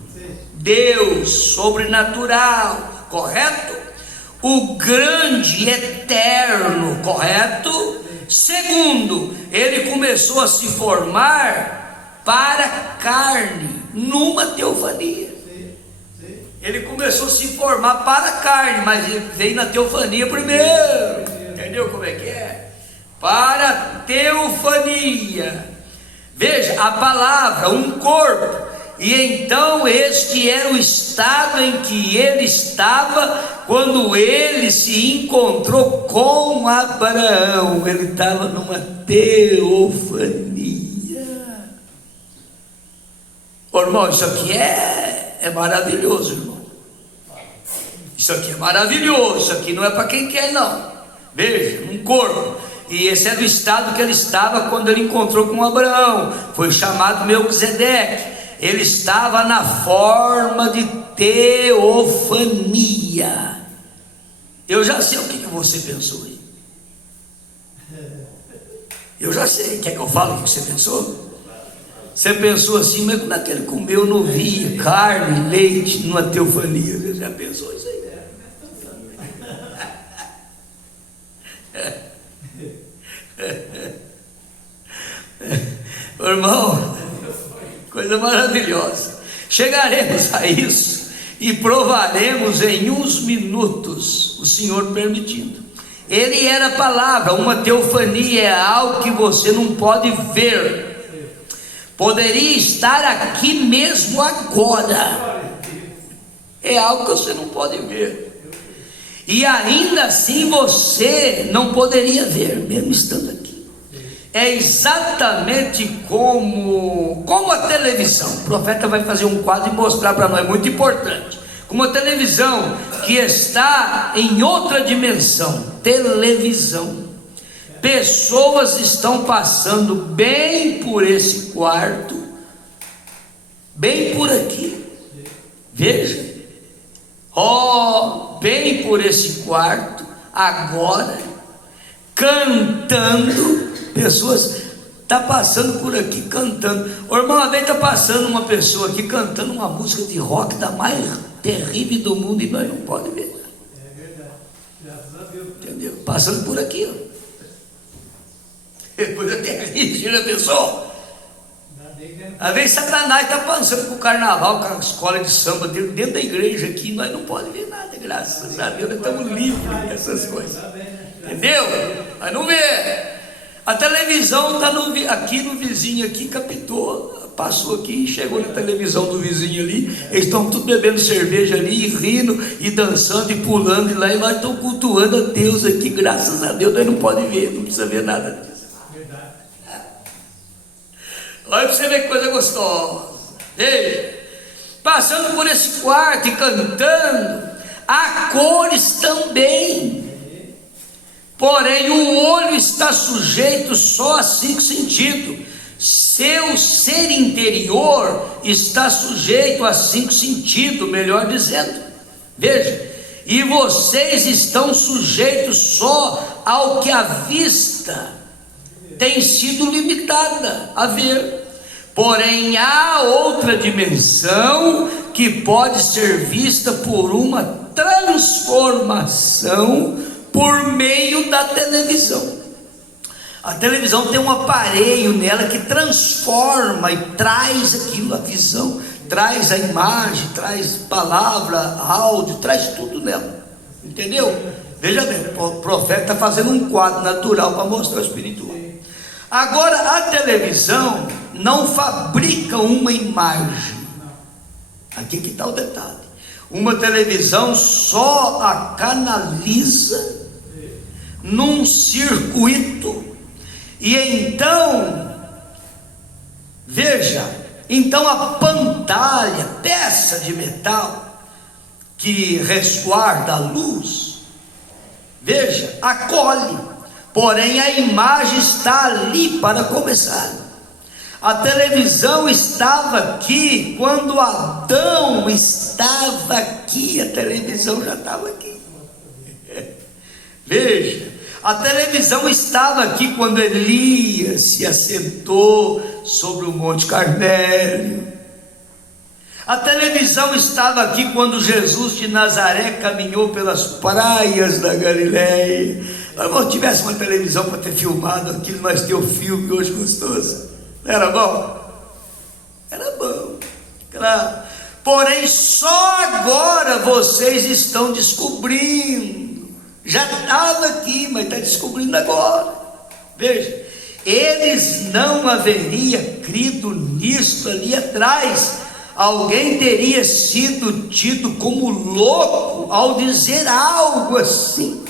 Deus sobrenatural, correto? O grande eterno, correto? Segundo, ele começou a se formar para a carne, numa teofania. Ele começou a se formar para a carne, mas ele veio na teofania primeiro. Entendeu como é que é? Para a teofania. Veja, a palavra, um corpo. E então este era o estado em que ele estava quando ele se encontrou com Abraão. Ele estava numa teofania. Ô, irmão, isso aqui é maravilhoso, irmão. Isso aqui é maravilhoso. Isso aqui não é para quem quer, não. Veja, um corpo. E esse era o estado que ele estava quando ele encontrou com Abraão. Foi chamado Melquisedeque. Ele estava na forma de teofania. Eu já sei o que você pensou aí. Eu já sei. Quer que eu fale o que você pensou? Você pensou assim, mas como é que ele comeu, não via carne, leite, numa teofania? Você já pensou isso aí? Irmão, coisa maravilhosa. Chegaremos a isso e provaremos em uns minutos, o Senhor permitindo. Ele era a palavra. Uma teofania é algo que você não pode ver. Poderia estar aqui mesmo agora. É algo que você não pode ver. E ainda assim você não poderia ver, mesmo estando aqui. É exatamente como a televisão. O profeta vai fazer um quadro e mostrar para nós, muito importante. Como a televisão que está em outra dimensão. Televisão. Pessoas estão passando bem por esse quarto, bem por aqui. Veja. Bem por esse quarto, agora, cantando. Pessoas está passando por aqui cantando. O irmão, uma vez está passando uma pessoa aqui cantando uma música de rock da mais terrível do mundo e nós não podemos ver. É verdade. Graças a Deus. Entendeu? Passando por aqui, ó. Coisa terrível, já pensou? Às vezes Satanás está passando com o carnaval, com a escola de samba dentro da igreja aqui, nós não podemos ver nada, graças a Deus, nós estamos livres dessas coisas. Entendeu? Mas não vê. A televisão está aqui no vizinho aqui, captou, passou aqui, chegou na televisão do vizinho ali, eles estão tudo bebendo cerveja ali, e rindo, e dançando, e pulando, e lá, e nós estamos cultuando a Deus aqui, graças a Deus, nós não podemos ver, não precisa ver nada disso. Olha para você ver que coisa gostosa. Veja, passando por esse quarto e cantando, há cores também. Porém, o olho está sujeito só a 5 sentidos. Seu ser interior está sujeito a 5 sentidos, melhor dizendo. Veja, e vocês estão sujeitos só ao que a vista tem sido limitada a ver. Porém, há outra dimensão que pode ser vista por uma transformação por meio da televisão. A televisão tem um aparelho nela que transforma e traz aquilo, a visão, traz a imagem, traz palavra, áudio, traz tudo nela, entendeu? Veja bem, o profeta está fazendo um quadro natural para mostrar o espiritual. Agora, a televisão não fabrica uma imagem. Aqui que está o detalhe. Uma televisão só a canaliza num circuito. E então, veja, então a pantalha, peça de metal que resguarda a luz, veja, acolhe, porém a imagem está ali para começar. A televisão estava aqui quando Adão estava aqui, a televisão já estava aqui. Veja, a televisão estava aqui quando Elias se assentou sobre o Monte Carmelo. A televisão estava aqui quando Jesus de Nazaré caminhou pelas praias da Galileia. Se tivesse uma televisão para ter filmado aquilo, nós ter o filme hoje gostoso. Não era bom? Era bom, claro. Porém, só agora vocês estão descobrindo. Já estava aqui, mas está descobrindo agora. Veja, eles não haveriam crido nisso ali atrás. Alguém teria sido tido como louco ao dizer algo assim.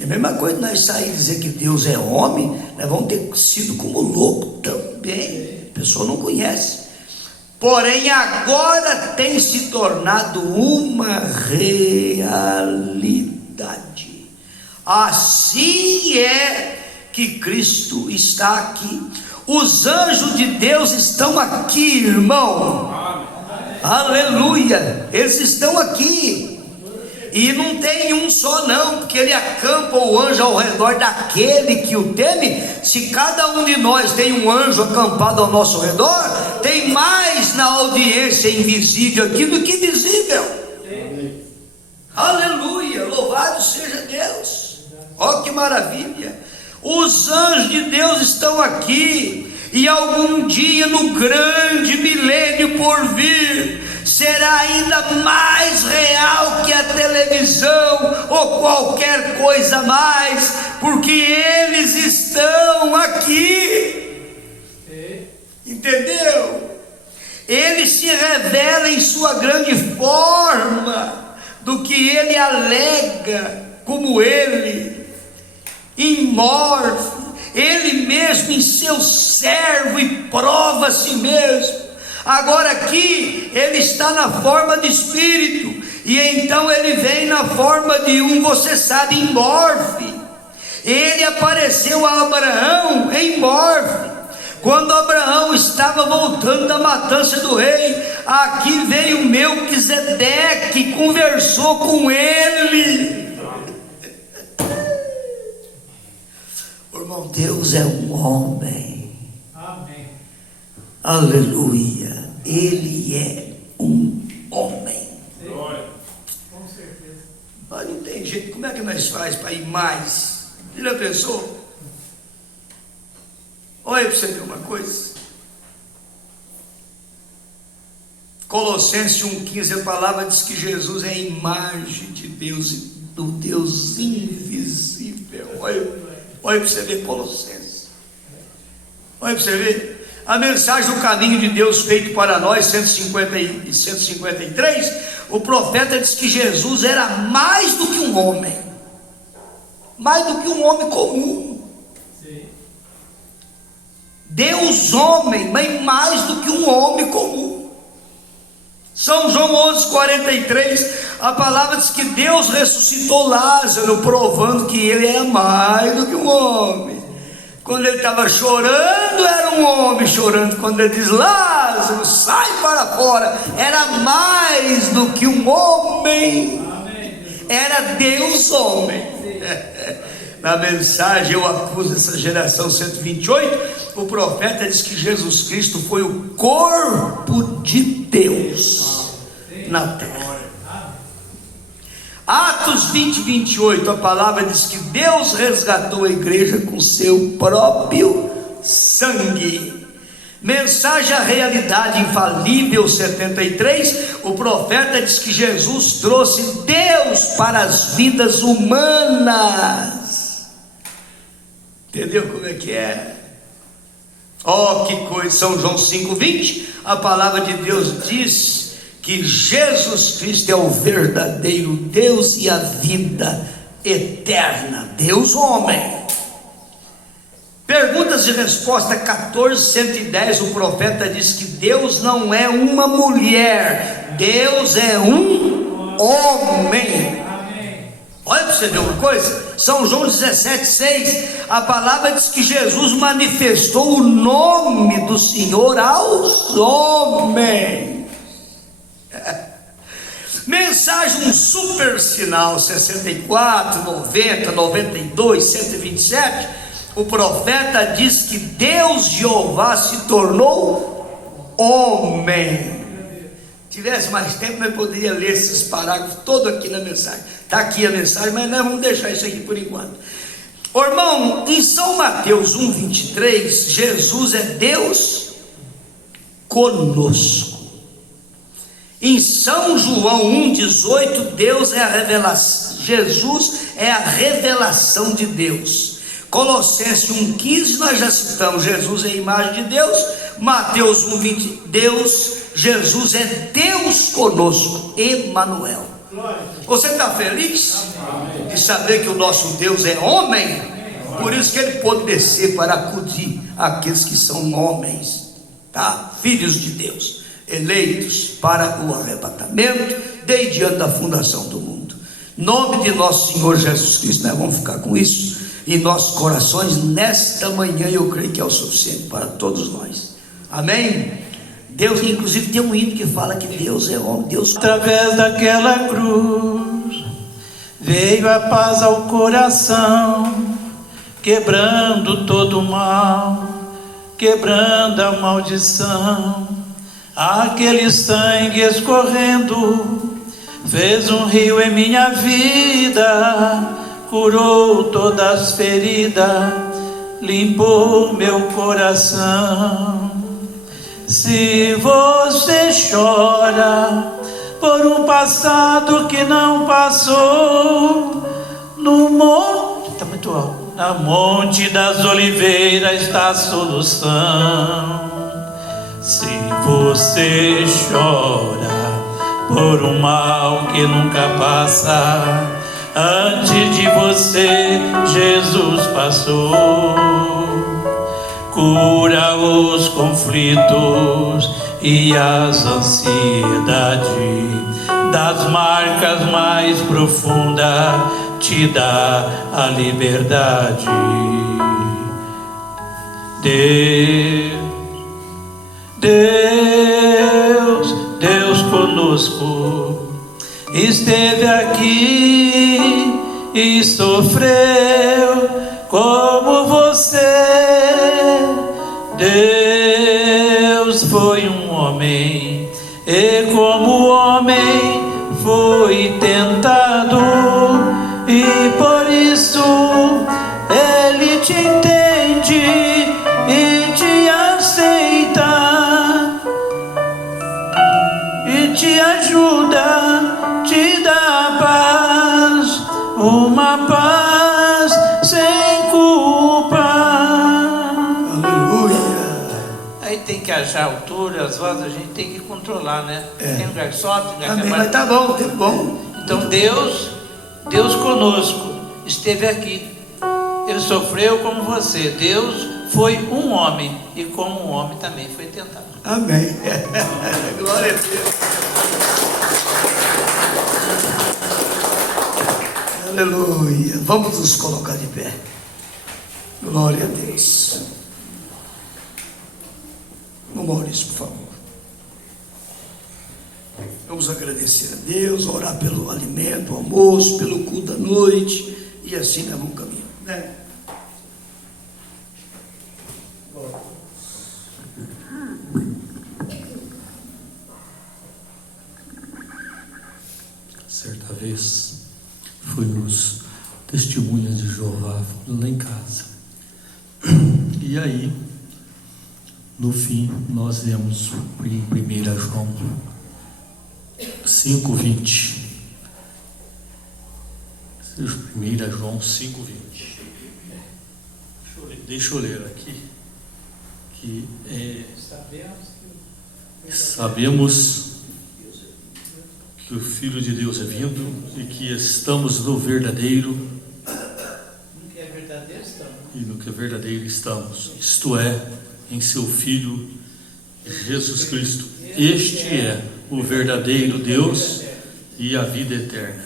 É a mesma coisa nós sair e dizer que Deus é homem, nós vamos ter sido como louco também. A pessoa não conhece. Porém, agora tem se tornado uma realidade. Assim é que Cristo está aqui. Os anjos de Deus estão aqui, irmão. Aleluia. Eles estão aqui. E não tem um só não, porque ele acampa o anjo ao redor daquele que o teme. Se cada um de nós tem um anjo acampado ao nosso redor, tem mais na audiência invisível aqui do que visível. Aleluia, louvado seja Deus. Ó, que maravilha. Os anjos de Deus estão aqui, e algum dia no grande milênio por vir, será ainda mais real que a televisão ou qualquer coisa mais, porque eles estão aqui. Entendeu? Ele se revela em sua grande forma, do que ele alega como ele, imorfe, ele mesmo em seu servo, e prova a si mesmo. Agora aqui ele está na forma de espírito, e então ele vem na forma de um, você sabe, em morfe. Ele apareceu a Abraão em morfe. Quando Abraão estava voltando da matança do rei, aqui veio Melquisedeque, conversou com ele. Irmão, Deus é um homem. Amém. Aleluia. Ele é um homem. Glória. Com certeza. Mas não tem jeito. Como é que nós faz para ir mais? Você já pensou? Olha para você ver uma coisa. Colossenses 1,15, a palavra diz que Jesus é a imagem de Deus, do Deus invisível. Olha para você ver Colossenses. Olha para você ver. A mensagem do caminho de Deus feito para nós, 150 e 153, o profeta diz que Jesus era mais do que um homem. Mais do que um homem comum. Sim. Deus homem, mas mais do que um homem comum. São João 11,43, a palavra diz que Deus ressuscitou Lázaro, provando que ele era mais do que um homem. Quando ele estava chorando, era um homem chorando. Quando ele diz, Lázaro, sai para fora, era mais do que um homem. Era Deus homem. Na mensagem eu acuso essa geração 128, o profeta diz que Jesus Cristo foi o corpo de Deus na terra. Atos 20, 28, a palavra diz que Deus resgatou a igreja com seu próprio sangue. Mensagem à realidade infalível 73, o profeta diz que Jesus trouxe Deus para as vidas humanas. Entendeu como é que é? Oh, que coisa! São João 5,20, a palavra de Deus diz que Jesus Cristo é o verdadeiro Deus e a vida eterna, Deus homem. Perguntas e resposta 14:110, o profeta diz que Deus não é uma mulher, Deus é um homem. Olha para você ver uma coisa, São João 17,6, a palavra diz que Jesus manifestou o nome do Senhor aos homens. Mensagem um super sinal 64, 90, 92, 127, o profeta diz que Deus Jeová se tornou homem. Se tivesse mais tempo, nós poderíamos ler esses parágrafos todos aqui na mensagem. Está aqui a mensagem, mas nós vamos deixar isso aqui por enquanto. Ô, irmão, em São Mateus 1,23, Jesus é Deus conosco. Em São João 1,18, Deus é a revelação, Jesus é a revelação de Deus. Colossenses 1,15, nós já citamos, Jesus é a imagem de Deus. Mateus 1,20, Jesus é Deus conosco, Emanuel. Você está feliz de saber que o nosso Deus é homem? Por isso que ele pôde descer para acudir aqueles que são homens, tá? Filhos de Deus, eleitos para o arrebatamento, desde antes da fundação do mundo. Em nome de nosso Senhor Jesus Cristo, nós vamos ficar com isso em nossos corações nesta manhã. Eu creio que é o suficiente para todos nós. Amém? Deus, inclusive tem um hino que fala que Deus é homem, Deus. Através daquela cruz veio a paz ao coração, quebrando todo o mal, quebrando a maldição. Aquele sangue escorrendo fez um rio em minha vida, curou todas as feridas, limpou meu coração. Se você chora por um passado que não passou, no monte, está muito alto, na Monte das Oliveiras está a solução. Se você chora por um mal que nunca passa, antes de você Jesus passou. Cura os conflitos e as ansiedades, das marcas mais profundas te dá a liberdade. Deus conosco, esteve aqui e sofreu como você. Deus foi um homem e como homem foi tentado, e por isso ele te entende e te aceita e te ajuda, te dá paz, uma paz sem culpa. Aí tem que achar a altura, as vozes, a gente tem que controlar, né? Tem lugar que sobe, tem lugar que Amém, mas tá bom, tá bom. Então Deus conosco, esteve aqui. Ele sofreu como você. Deus foi um homem e como um homem também foi tentado. Amém. Glória a Deus. Aleluia. Vamos nos colocar de pé. Glória a Deus. Maurício, por favor. Vamos agradecer a Deus, orar pelo alimento, o almoço, pelo culto da noite, e assim nós vamos caminhando, né? Certa vez, foi nos Testemunhas de Jeová, lá em casa. E aí, no fim, nós vemos em 1 João 5:20. 1 João 5:20. Deixa eu ler aqui. Que sabemos que o Filho de Deus é vindo e que estamos no verdadeiro. No que é verdadeiro estamos. E no que é verdadeiro estamos. Isto é, em seu Filho Jesus Cristo. Este é o verdadeiro Deus e a vida eterna.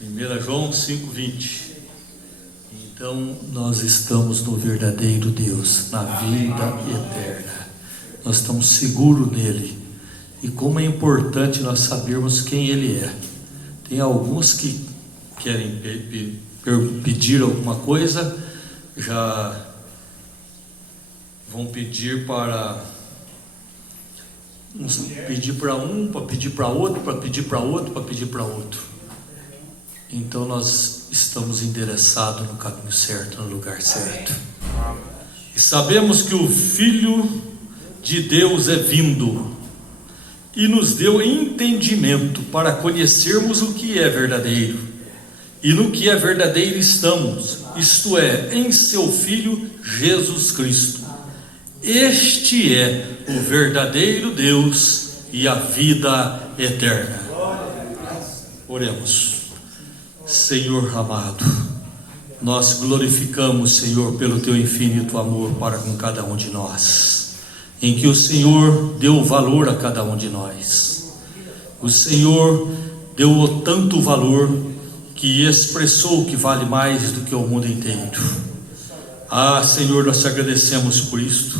1 João 5:20. Então nós estamos no verdadeiro Deus, na vida eterna. Nós estamos seguros nele. E como é importante nós sabermos quem ele é. Tem alguns que querem pedir alguma coisa, já vão pedir para pedir para um, para pedir para outro, para pedir para outro, para pedir para outro. Então nós estamos endereçados no caminho certo, no lugar certo. E sabemos que o Filho de Deus é vindo e nos deu entendimento para conhecermos o que é verdadeiro. E no que é verdadeiro estamos, isto é, em seu Filho Jesus Cristo. Este é o verdadeiro Deus e a vida eterna. Oremos. Senhor amado, nós glorificamos, Senhor, pelo teu infinito amor para com cada um de nós, em que o Senhor deu valor a cada um de nós. O Senhor deu tanto valor que expressou que vale mais do que o mundo inteiro. Ah, Senhor, nós te agradecemos por isto,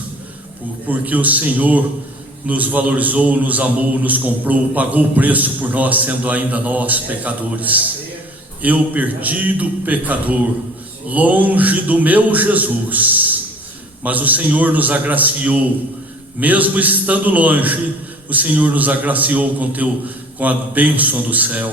porque o Senhor nos valorizou, nos amou, nos comprou, pagou o preço por nós, sendo ainda nós pecadores. Eu, perdido pecador, longe do meu Jesus, mas o Senhor nos agraciou, mesmo estando longe, o Senhor nos agraciou com a bênção do céu,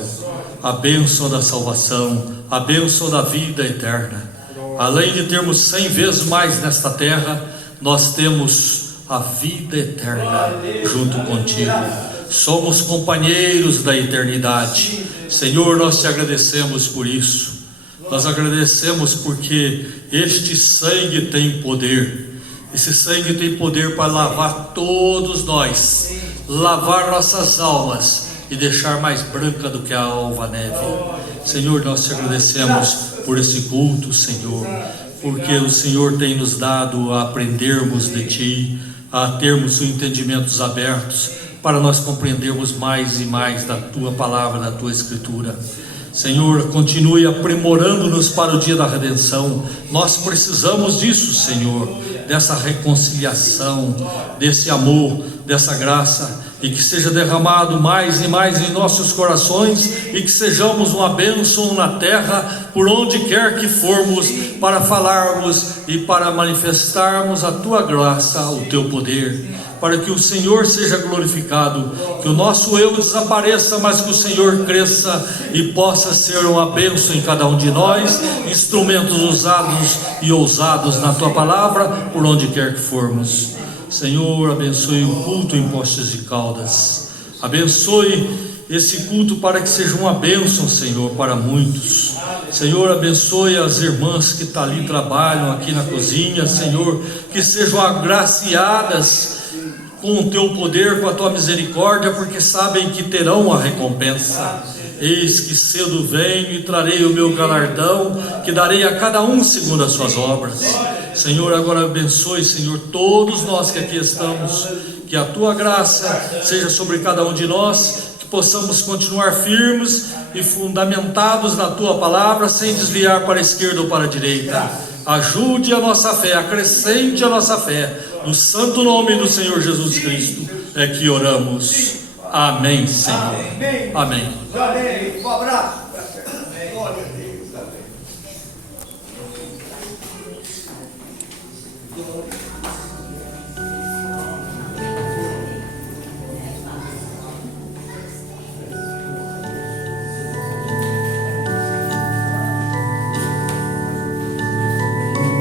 a bênção da salvação, a bênção da vida eterna. Além de termos 100 vezes mais nesta terra, nós temos a vida eterna junto contigo. Somos companheiros da eternidade. Senhor, nós te agradecemos por isso. Nós agradecemos porque este sangue tem poder. Esse sangue tem poder para lavar todos nós, lavar nossas almas e deixar mais branca do que a alva neve. Senhor, nós te agradecemos por esse culto, Senhor, porque o Senhor tem nos dado a aprendermos de Ti, a termos entendimentos abertos, para nós compreendermos mais e mais da Tua palavra, da Tua Escritura. Senhor, continue aprimorando-nos para o dia da redenção. Nós precisamos disso, Senhor, dessa reconciliação, desse amor, dessa graça, e que seja derramado mais e mais em nossos corações, e que sejamos uma bênção na terra, por onde quer que formos, para falarmos e para manifestarmos a Tua graça, o Teu poder, para que o Senhor seja glorificado, que o nosso eu desapareça, mas que o Senhor cresça e possa ser uma bênção em cada um de nós, instrumentos usados e ousados na Tua palavra, por onde quer que formos. Senhor, abençoe o culto em Postes de Caldas, abençoe esse culto para que seja uma bênção, Senhor, para muitos. Senhor, abençoe as irmãs que ali trabalham aqui na cozinha, Senhor, que sejam agraciadas com o Teu poder, com a Tua misericórdia, porque sabem que terão a recompensa. Eis que cedo venho e trarei o meu galardão, que darei a cada um segundo as suas obras. Senhor, agora abençoe, Senhor, todos nós que aqui estamos, que a Tua graça seja sobre cada um de nós, que possamos continuar firmes e fundamentados na Tua palavra, sem desviar para a esquerda ou para a direita. Ajude a nossa fé, acrescente a nossa fé, no santo nome do Senhor Jesus Cristo é que oramos. Amém, Senhor. Amém. Amém. Um abraço.